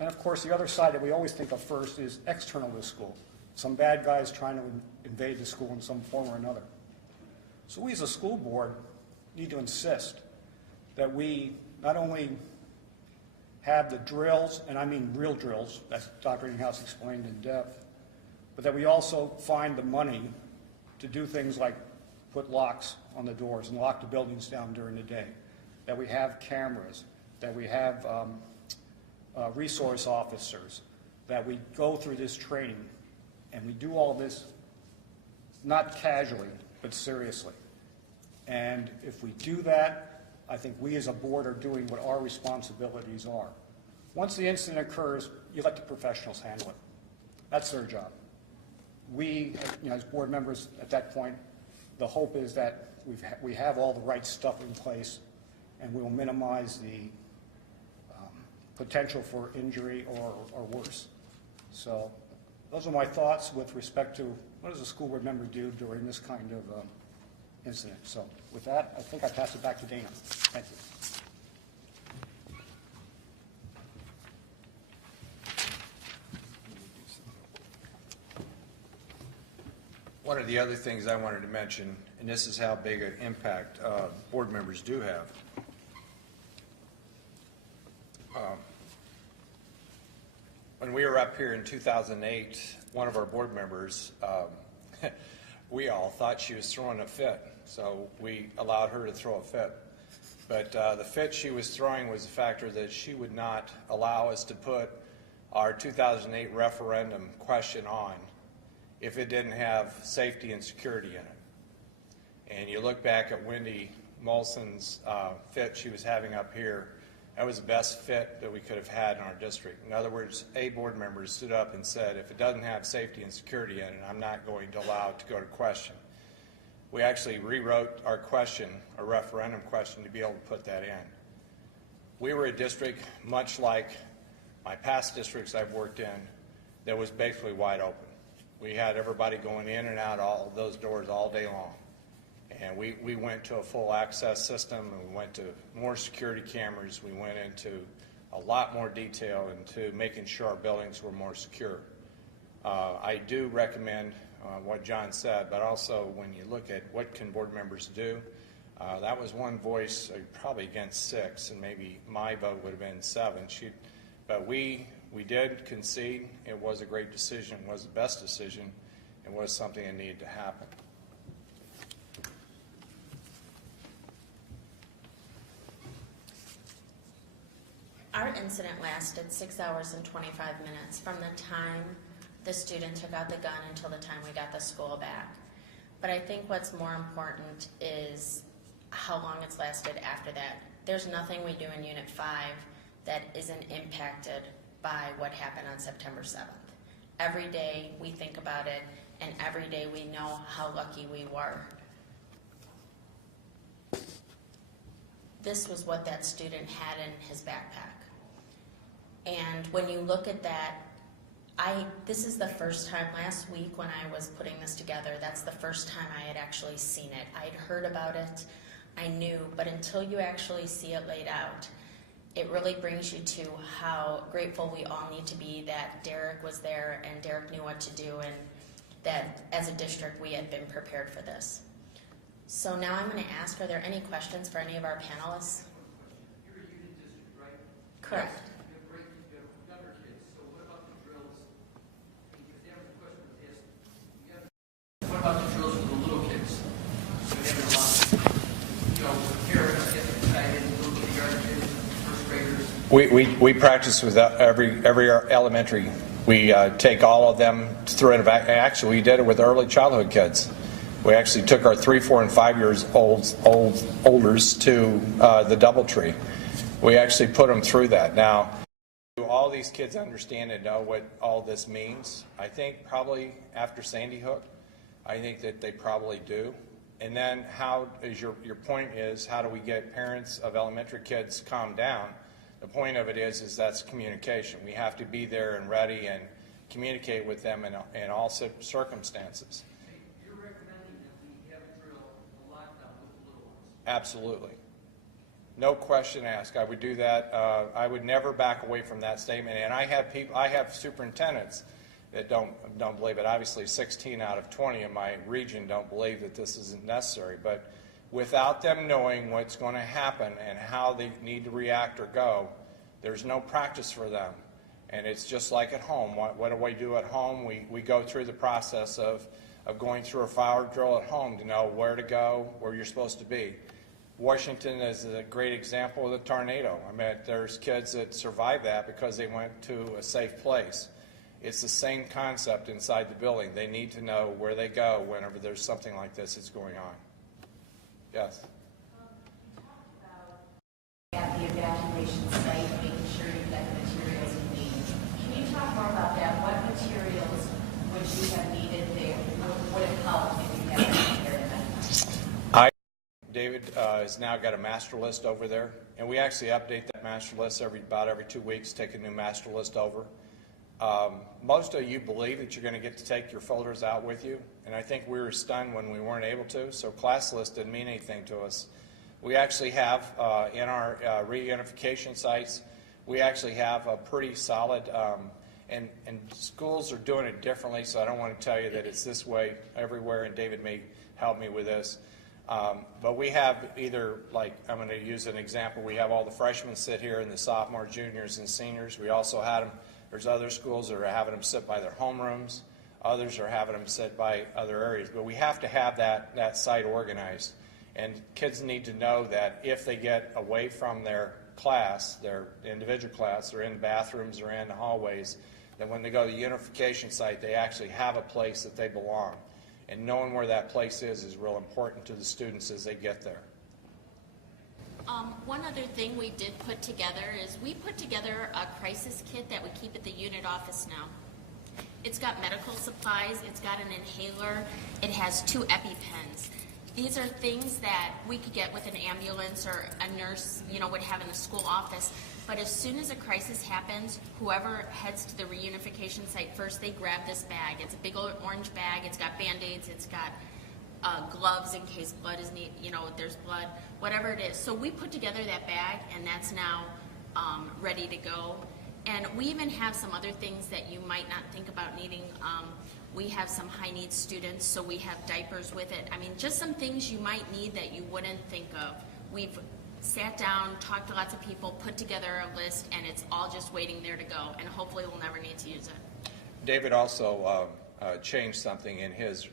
And of course, the other side that we always think of first is external to the school. Some bad guys trying to invade the school in some form or another. So we as a school board need to insist that we not only have the drills, and I mean real drills, as Dr. Niehaus explained in depth, but that we also find the money to do things like put locks on the doors and lock the buildings down during the day, that we have cameras, that we have resource officers, that we go through this training, and we do all this not casually, but seriously. And if we do that, I think we as a board are doing what our responsibilities are. Once the incident occurs, you let the professionals handle it. That's their job. We, as board members at that point, the hope is that we have all the right stuff in place and we will minimize the potential for injury or worse. So those are my thoughts with respect to what does a school board member do during this kind of incident. So with that, I think I pass it back to Dana. Thank you. One of the other things I wanted to mention, and this is how big an impact board members do have. When we were up here in 2008, one of our board members, we all thought she was throwing a fit, so we allowed her to throw a fit. But the fit she was throwing was the factor that she would not allow us to put our 2008 referendum question on if it didn't have safety and security in it. And you look back at Wendy Molson's fit she was having up here, that was the best fit that we could have had in our district. In other words, a board member stood up and said, if it doesn't have safety and security in it, I'm not going to allow it to go to question. We actually rewrote our question, our referendum question, to be able to put that in. We were a district, much like my past districts I've worked in, that was basically wide open. We had everybody going in and out all those doors all day long. And we went to a full access system, and we went to more security cameras. We went into a lot more detail into making sure our buildings were more secure. I do recommend what John said, but also when you look at what can board members do, that was one voice probably against 6, and maybe my vote would have been 7. But we did concede. It was a great decision. It was the best decision. It was something that needed to happen. Our incident lasted 6 hours and 25 minutes from the time the student took out the gun until the time we got the school back. But I think what's more important is how long it's lasted after that. There's nothing we do in Unit 5 that isn't impacted by what happened on September 7th. Every day we think about it, and every day we know how lucky we were. This was what that student had in his backpack. And when you look at that, This is the first time, last week when I was putting this together, that's the first time I had actually seen it. I'd heard about it, I knew, but until you actually see it laid out, it really brings you to how grateful we all need to be that Derek was there and Derek knew what to do, and that as a district we had been prepared for this. So now I'm going to ask, are there any questions for any of our panelists? You're a union district, right? Correct. You have younger kids, so what about the drills? Because there was a question that was asked. What about the drills for the little kids? So we have a lot, here, I guess, excited, little kindergarten kids, first graders. We practice with every elementary. We take all of them through it. Actually, we did it with early childhood kids. We actually took our 3, 4, and 5 years olders to the DoubleTree. We actually put them through that. Now, do all these kids understand and know what all this means? I think probably after Sandy Hook, I think that they probably do. And then how is your point is, how do we get parents of elementary kids calm down? The point of it is that's communication. We have to be there and ready and communicate with them in all circumstances. You're recommending that we have a drill, a lockdown with the little ones? Absolutely. No question asked. I would do that. I would never back away from that statement. And I have superintendents that don't believe it. Obviously, 16 out of 20 in my region don't believe that this isn't necessary. But without them knowing what's going to happen and how they need to react or go, there's no practice for them. And it's just like at home. What do we do at home? We go through the process of going through a fire drill at home to know where to go, where you're supposed to be. Washington is a great example of the tornado. I mean, there's kids that survived that because they went to a safe place. It's the same concept inside the building. They need to know where they go whenever there's something like this that's going on. Yes? You talked about at the evacuation site, making sure you've got the materials you need. Can you talk more about that? What materials would you have needed there? Would have helped if you had been prepared enough? David has now got a master list over there, and we actually update that master list about every 2 weeks, take a new master list over. Most of you believe that you're going to get to take your folders out with you, and I think we were stunned when we weren't able to, so class list didn't mean anything to us. We actually have, in our reunification sites, we actually have a pretty solid, and schools are doing it differently, so I don't want to tell you that it's this way everywhere, and David may help me with this. But we have either, like, I'm going to use an example, we have all the freshmen sit here and the sophomores, juniors, and seniors. We also had them, there's other schools that are having them sit by their homerooms. Others are having them sit by other areas. But we have to have that site organized. And kids need to know that if they get away from their class, their individual class, or in bathrooms or in the hallways, that when they go to the unification site, they actually have a place that they belong. And knowing where that place is real important to the students as they get there. One other thing we did put together is we put together a crisis kit that we keep at the unit office now. It's got medical supplies, it's got an inhaler, it has 2 EpiPens. These are things that we could get with an ambulance or a nurse, would have in the school office. But as soon as a crisis happens, whoever heads to the reunification site first, they grab this bag. It's a big old orange bag. It's got Band-Aids. It's got gloves in case blood is there's blood, whatever it is. So we put together that bag, and that's now ready to go. And we even have some other things that you might not think about needing. We have some high-needs students, so we have diapers with it. I mean, just some things you might need that you wouldn't think of. We've sat down, talked to lots of people, put together a list, and it's all just waiting there to go, and hopefully we'll never need to use it. David also changed something in his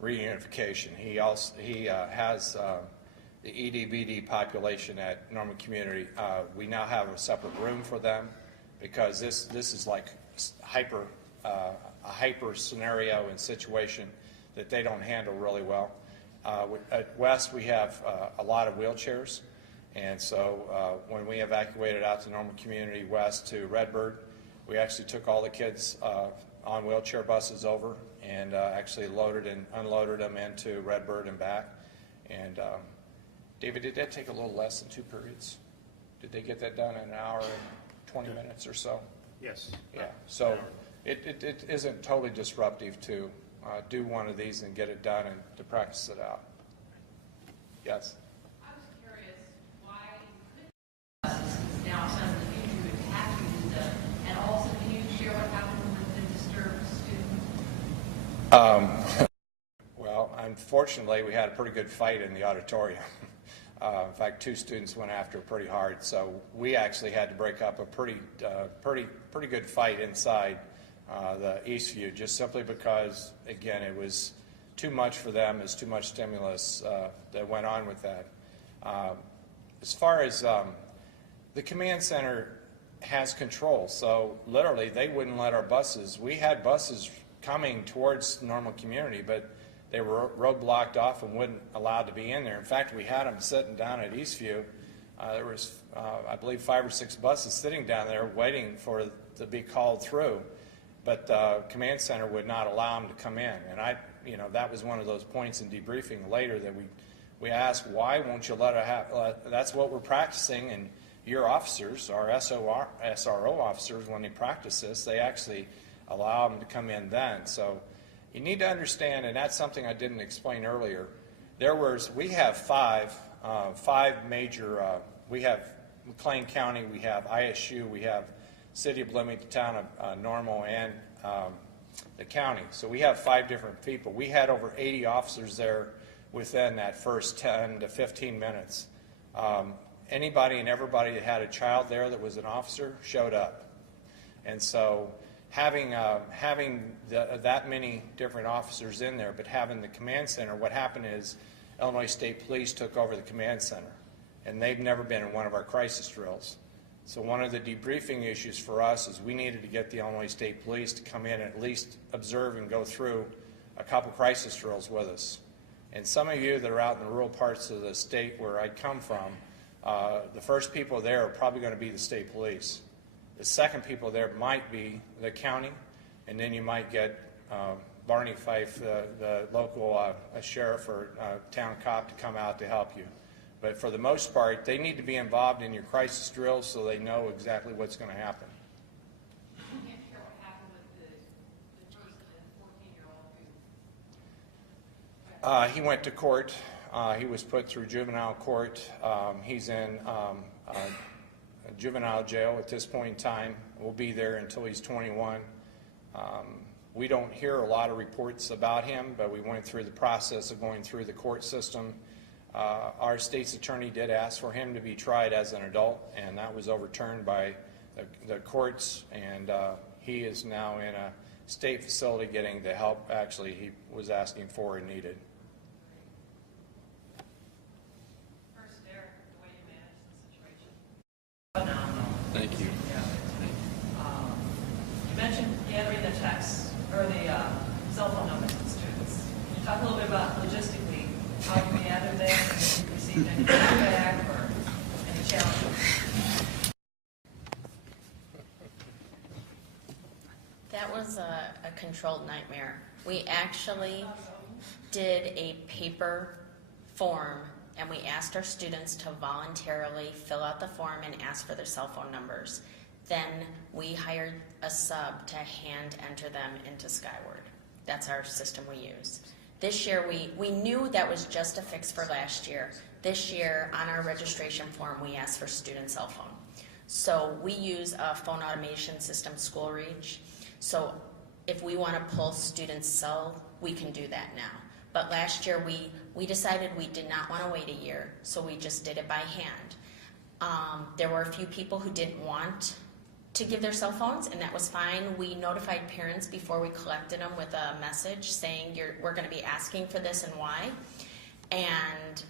reunification. He has the EDBD population at Norman Community. We now have a separate room for them because this is like a hyper scenario and situation that they don't handle really well. At West, we have a lot of wheelchairs, and so when we evacuated out to Normal Community West to Redbird, we actually took all the kids on wheelchair buses over and actually loaded and unloaded them into Redbird and back. And David, did that take a little less than 2 periods? Did they get that done in an hour and 20 minutes or so? Yes. Yeah. So it isn't totally disruptive to do one of these and get it done and to practice it out. Yes? I was curious why now some of the future would have to use them, and also can you share what happened with the disturbed student? Well, unfortunately, we had a pretty good fight in the auditorium. In fact, 2 students went after it pretty hard, so we actually had to break up a pretty good fight inside the Eastview, just simply because, again, it was too much for them. There's too much stimulus that went on with that. As far as the command center has control, so literally they wouldn't let our buses. We had buses coming towards Normal Community, but they were roadblocked off and wouldn't allow to be in there. In fact, we had them sitting down at Eastview. There was, I believe, 5 or 6 buses sitting down there waiting for it to be called through, but the command center would not allow them to come in. And that was one of those points in debriefing later that we asked, why won't you let it happen? That's what we're practicing, and your officers, our SRO officers, when they practice this, they actually allow them to come in then. So you need to understand, and that's something I didn't explain earlier. We have five major. We have McLean County, we have ISU, we have City of Bloomington, Town of Normal, and the county. So we have 5 different people. We had over 80 officers there within that first 10 to 15 minutes. Anybody and everybody that had a child there that was an officer showed up, and so having that many different officers in there, but having the command center, what happened is Illinois State Police took over the command center, and they've never been in one of our crisis drills. So one of the debriefing issues for us is we needed to get the Illinois State Police to come in and at least observe and go through a couple crisis drills with us. And some of you that are out in the rural parts of the state where I come from, the first people there are probably going to be the state police. The second people there might be the county, and then you might get Barney Fife, the local sheriff or town cop, to come out to help you. But for the most part, they need to be involved in your crisis drills so they know exactly what's going to happen. You can't share what happened with the person, the 14-year-old who... He went to court. He was put through juvenile court. He's in juvenile jail at this point in time. We'll be there until he's 21. We don't hear a lot of reports about him, but we went through the process of going through the court system. Our state's attorney did ask for him to be tried as an adult, and that was overturned by the courts, and he is now in a state facility getting the help actually he was asking for and needed. First, Derek, the way you managed the situation. Phenomenal. Thank you. You mentioned gathering the texts or the cell phone numbers of the students. Can you talk a little bit about logistically how you gather them and if you received any feedback or any challenges? That was a controlled nightmare. We actually did a paper form, and we asked our students to voluntarily fill out the form and ask for their cell phone numbers. Then we hired a sub to hand enter them into Skyward. That's our system we use. This year, we knew that was just a fix for last year. This year, on our registration form, we asked for student cell phone. So we use a phone automation system, SchoolReach. So if we want to pull students' cell, we can do that now. But last year, we decided we did not want to wait a year, so we just did it by hand. There were a few people who didn't want to give their cell phones, and that was fine. We notified parents before we collected them with a message saying we're going to be asking for this and why. And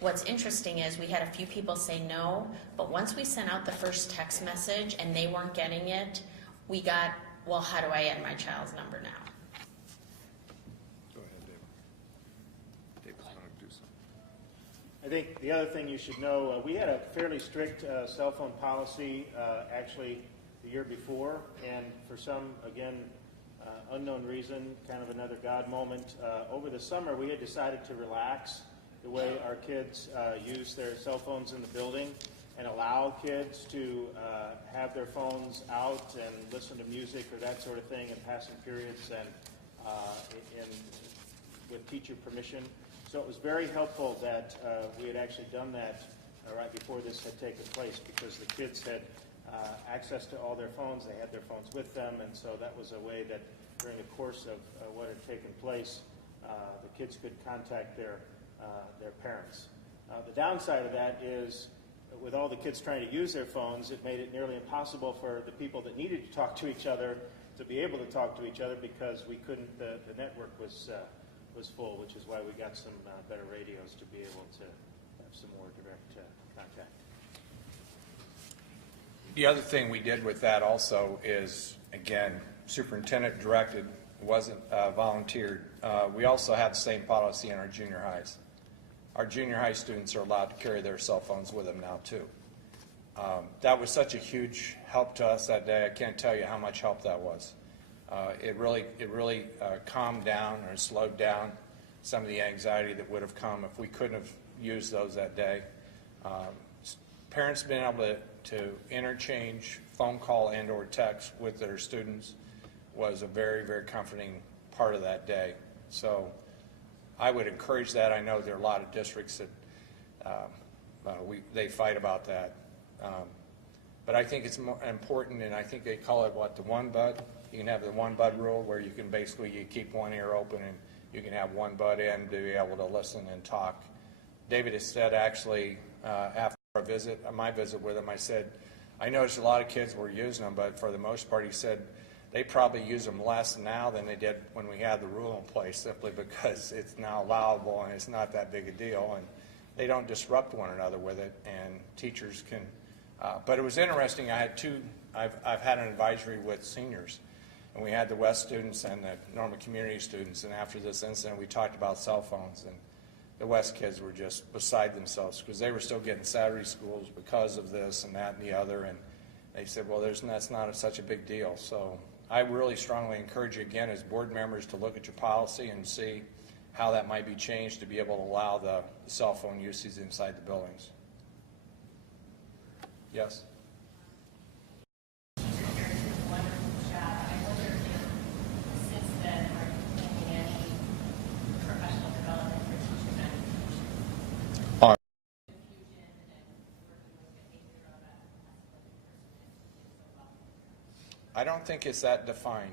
what's interesting is we had a few people say no, but once we sent out the first text message and they weren't getting it, we got, well, how do I add my child's number now? Go ahead, David. David's going to do something. I think the other thing you should know, we had a fairly strict cell phone policy actually the year before, and for some, again, unknown reason, kind of another God moment, over the summer we had decided to relax the way our kids use their cell phones in the building, and allow kids to have their phones out and listen to music or that sort of thing in passing periods and with teacher permission. So it was very helpful that we had actually done that right before this had taken place, because the kids had access to all their phones. They had their phones with them, and so that was a way that during the course of what had taken place, the kids could contact their parents. The downside of that is, with all the kids trying to use their phones, it made it nearly impossible for the people that needed to talk to each other to be able to talk to each other, because we couldn't. The network was full, which is why we got some better radios to be able to have some more direct contact. The other thing we did with that also is, again, superintendent directed, wasn't volunteered. We also have the same policy in our junior highs. Our junior high students are allowed to carry their cell phones with them now too. That was such a huge help to us that day. I can't tell you how much help that was. It really calmed down or slowed down some of the anxiety that would have come if we couldn't have used those that day. Parents being able to interchange phone call and or text with their students was a very, very comforting part of that day. So I would encourage that. I know there are a lot of districts that they fight about that. But I think it's more important, and I think they call it, what, the one bud? You can have the one bud rule, where you can basically, you keep one ear open and you can have one bud in to be able to listen and talk. David has said, actually, after our visit, my visit with him, I said, I noticed a lot of kids were using them, but for the most part, he said, they probably use them less now than they did when we had the rule in place, simply because it's now allowable and it's not that big a deal, and they don't disrupt one another with it, and teachers can. But it was interesting. I've had an advisory with seniors, and we had the West students and the Normal Community students, and after this incident, we talked about cell phones, and the West kids were just beside themselves because they were still getting Saturday schools because of this and that and the other, and they said, well, that's not such a big deal. So I really strongly encourage you, again, as board members, to look at your policy and see how that might be changed to be able to allow the cell phone usage inside the buildings. Yes? I don't think it's that defined.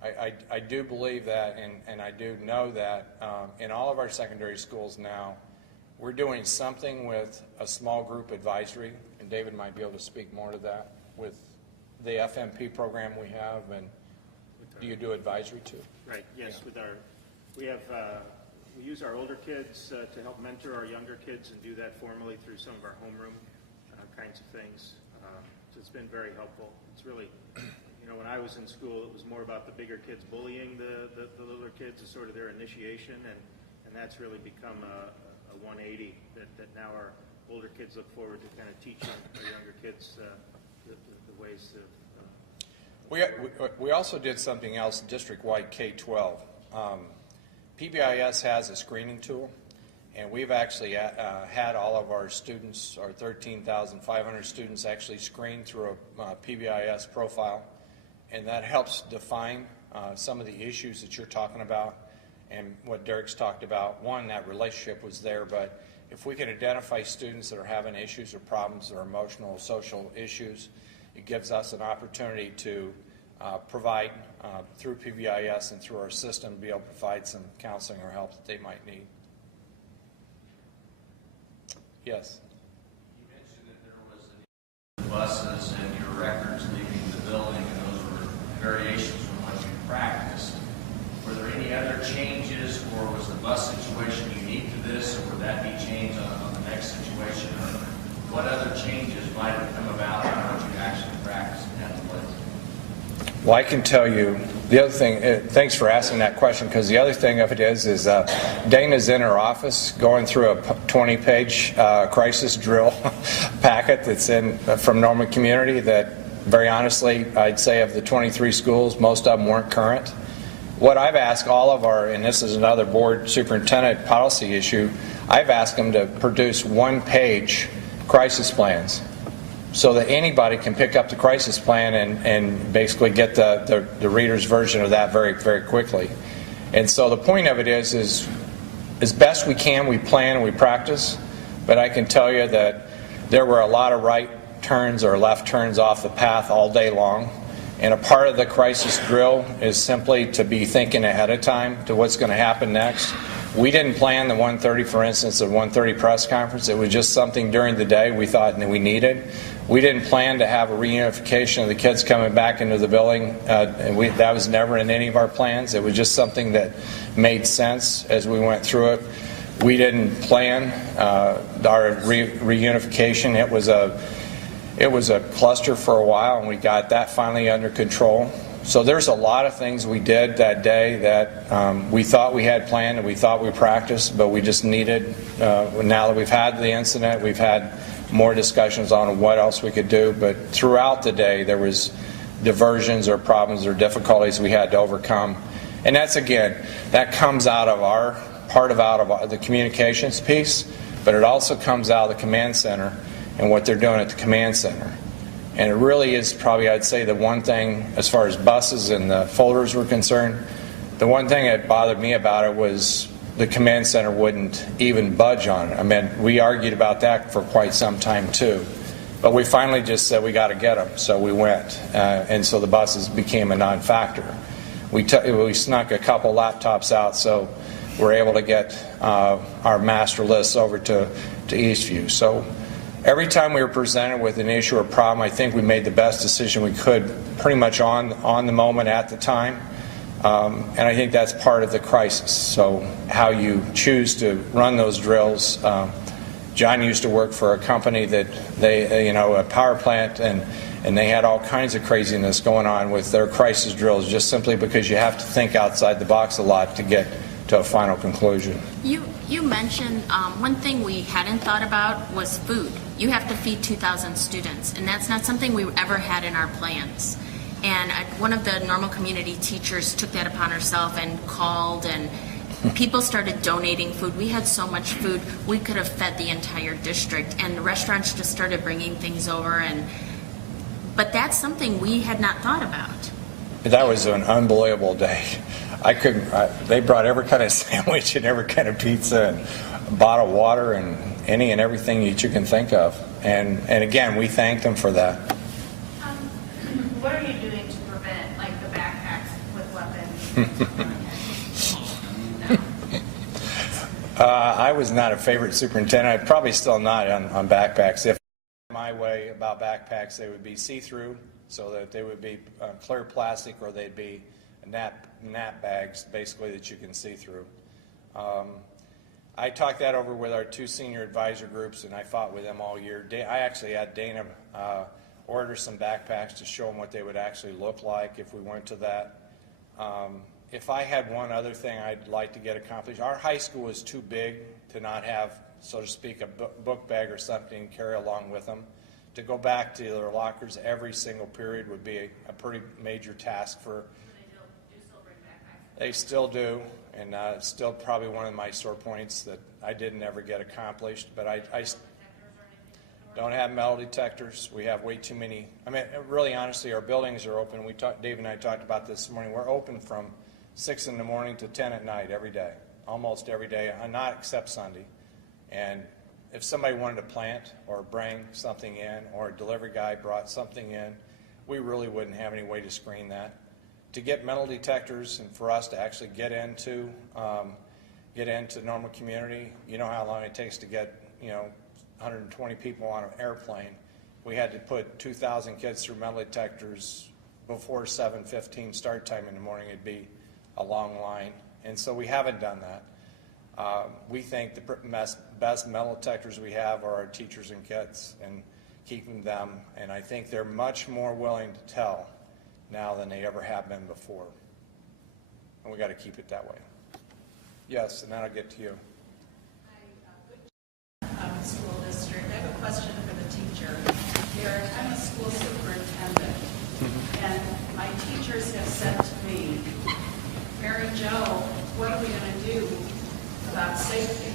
I do believe that, and I do know that in all of our secondary schools now, we're doing something with a small group advisory, and David might be able to speak more to that with the FMP program we have. And do you do advisory too? Right. Yes. Yeah. We use our older kids to help mentor our younger kids, and do that formally through some of our homeroom kinds of things. So it's been very helpful. It's really, when I was in school, it was more about the bigger kids bullying the littler kids as sort of their initiation, and that's really become a 180 that now our older kids look forward to kind of teaching our younger kids the ways of. We also did something else district-wide K-12. PBIS has a screening tool, and we've actually had all of our students, our 13,500 students, actually screened through a PBIS profile, and that helps define some of the issues that you're talking about and what Derek's talked about. One, that relationship was there, but if we can identify students that are having issues or problems or emotional, social issues, it gives us an opportunity to provide through PBIS and through our system, be able to provide some counseling or help that they might need. Yes? You mentioned that there was an buses and your records leaving the building, and those were variations from what you practiced. Were there any other changes, or was the bus situation unique to this, or would that be changed on the next situation? Or what other changes might have come about on what you actually practiced and had to place? Well, I can tell you the other thing. Thanks for asking that question, because the other thing of it is Dana's in her office going through a 20-page crisis drill packet that's in from Normal Community that, very honestly, I'd say of the 23 schools, most of them weren't current. What I've asked all of our, and this is another board superintendent policy issue, I've asked them to produce one-page crisis plans, so that anybody can pick up the crisis plan and basically get the reader's version of that very, very quickly. And so the point of it is as best we can, we plan and we practice, but I can tell you that there were a lot of right turns or left turns off the path all day long. And a part of the crisis drill is simply to be thinking ahead of time to what's going to happen next. We didn't plan the 1:30, for instance, the 1:30 press conference. It was just something during the day we thought that we needed. We didn't plan to have a reunification of the kids coming back into the building. That was never in any of our plans. It was just something that made sense as we went through it. We didn't plan our reunification. It was a cluster for a while, and we got that finally under control. So there's a lot of things we did that day that we thought we had planned and we thought we practiced, but we just needed, now that we've had the incident, we've had more discussions on what else we could do. But throughout the day, there was diversions or problems or difficulties we had to overcome. And that's, again, that comes out of our, out of the communications piece, but it also comes out of the command center and what they're doing at the command center. And it really is probably, I'd say, the one thing, as far as buses and the folders were concerned, the one thing that bothered me about it was the command center wouldn't even budge on it. I mean, we argued about that for quite some time too. But we finally just said we got to get them, so we went. And so the buses became a non-factor. We snuck a couple laptops out, so we're able to get our master lists over to Eastview. So every time we were presented with an issue or problem, I think we made the best decision we could pretty much on the moment at the time. And I think that's part of the crisis. So how you choose to run those drills. John used to work for a company that they, a power plant, and they had all kinds of craziness going on with their crisis drills just simply because you have to think outside the box a lot to get to a final conclusion. You mentioned one thing we hadn't thought about was food. You have to feed 2,000 students, and that's not something we ever had in our plans. And one of the normal community teachers took that upon herself and called, and people started donating food. We had so much food, we could have fed the entire district, and the restaurants just started bringing things over. But that's something we had not thought about. That was an unbelievable day. They brought every kind of sandwich and every kind of pizza and a bottle of water and any and everything that you can think of. And again, we thank them for that. What are you doing to prevent, like, the backpacks with weapons? I was not a favorite superintendent. I'm probably still not on backpacks. If my way about backpacks, they would be see-through, so that they would be clear plastic, or they'd be nap bags, basically, that you can see through. I talked that over with our two senior advisor groups, and I fought with them all year. I actually had Dana order some backpacks to show them what they would actually look like if we went to that. If I had one other thing I'd like to get accomplished, our high school is too big to not have, so to speak, a book bag or something to carry along with them. To go back to their lockers every single period would be a pretty major task for. They still do, and it's still probably one of my sore points that I didn't ever get accomplished. But I don't have metal detectors. We have way too many. I mean, really, honestly, our buildings are open. Dave and I talked about this morning. We're open from 6 in the morning to 10 at night every day, almost every day, not except Sunday. And if somebody wanted to plant or bring something in, or a delivery guy brought something in, we really wouldn't have any way to screen that. To get metal detectors and for us to actually get into normal community, you know how long it takes to get 120 people on an airplane. We had to put 2,000 kids through metal detectors before 7:15 start time in the morning. It'd be a long line, and so we haven't done that. We think the best metal detectors we have are our teachers and kids, and keeping them, and I think they're much more willing to tell now than they ever have been before. And we got to keep it that way. Yes, and then I'll get to you. School district. I have a question for the teacher. I'm a school superintendent, and my teachers have said to me, Mary Jo, what are we going to do about safety?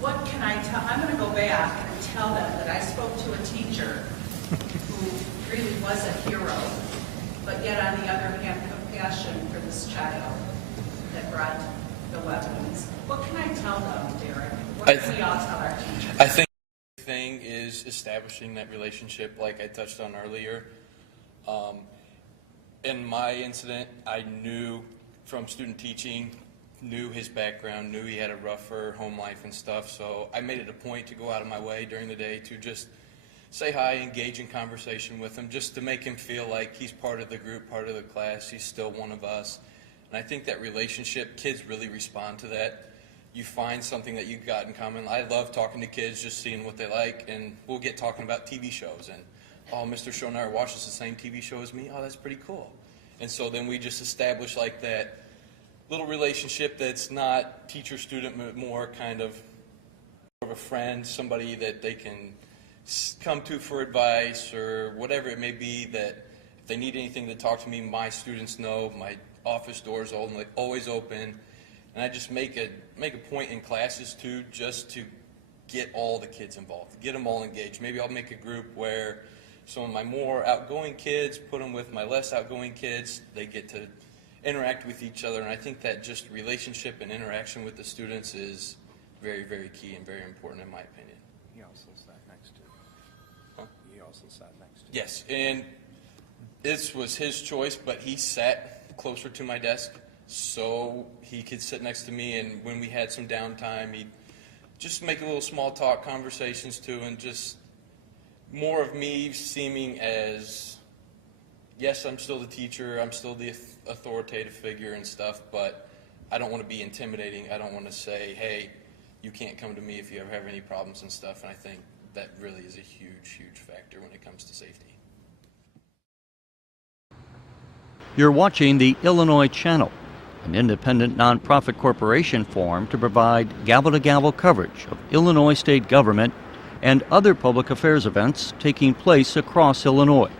What can I tell? I'm going to go back and tell them that I spoke to a teacher who really was a hero, but yet on the other hand, compassion for this child that brought the weapons. What can I tell them, Derek? What can we all tell our teachers? I think the thing is establishing that relationship like I touched on earlier. In my incident, I knew from student teaching, knew his background, knew he had a rougher home life and stuff, so I made it a point to go out of my way during the day to just say hi, engage in conversation with him, just to make him feel like he's part of the group, part of the class, he's still one of us. And I think that relationship, kids really respond to that. You find something that you've got in common. I love talking to kids, just seeing what they like, and we'll get talking about TV shows, and oh, Mr. Schoner watches the same TV show as me, oh, that's pretty cool. And so then we just establish like that little relationship that's not teacher-student, but more kind of a friend, somebody that they can come to for advice or whatever it may be, that if they need anything to talk to me, my students know my office doors are always open. And I just make a point in classes too, just to get all the kids involved, get them all engaged. Maybe I'll make a group where some of my more outgoing kids, put them with my less outgoing kids, they get to interact with each other, and I think that just relationship and interaction with the students is very, very key and very important in my opinion. He also sat next to Huh? He also sat next to Yes, and this was his choice, but he sat closer to my desk so he could sit next to me, and when we had some downtime, he'd just make a little small talk conversations too, and just more of me seeming as, yes, I'm still the teacher, I'm still the authoritative figure and stuff, but I don't want to be intimidating. I don't want to say, hey, you can't come to me if you ever have any problems and stuff, and I think that really is a huge, huge factor when it comes to safety. You're watching the Illinois Channel, an independent nonprofit corporation formed to provide gavel-to-gavel coverage of Illinois state government and other public affairs events taking place across Illinois.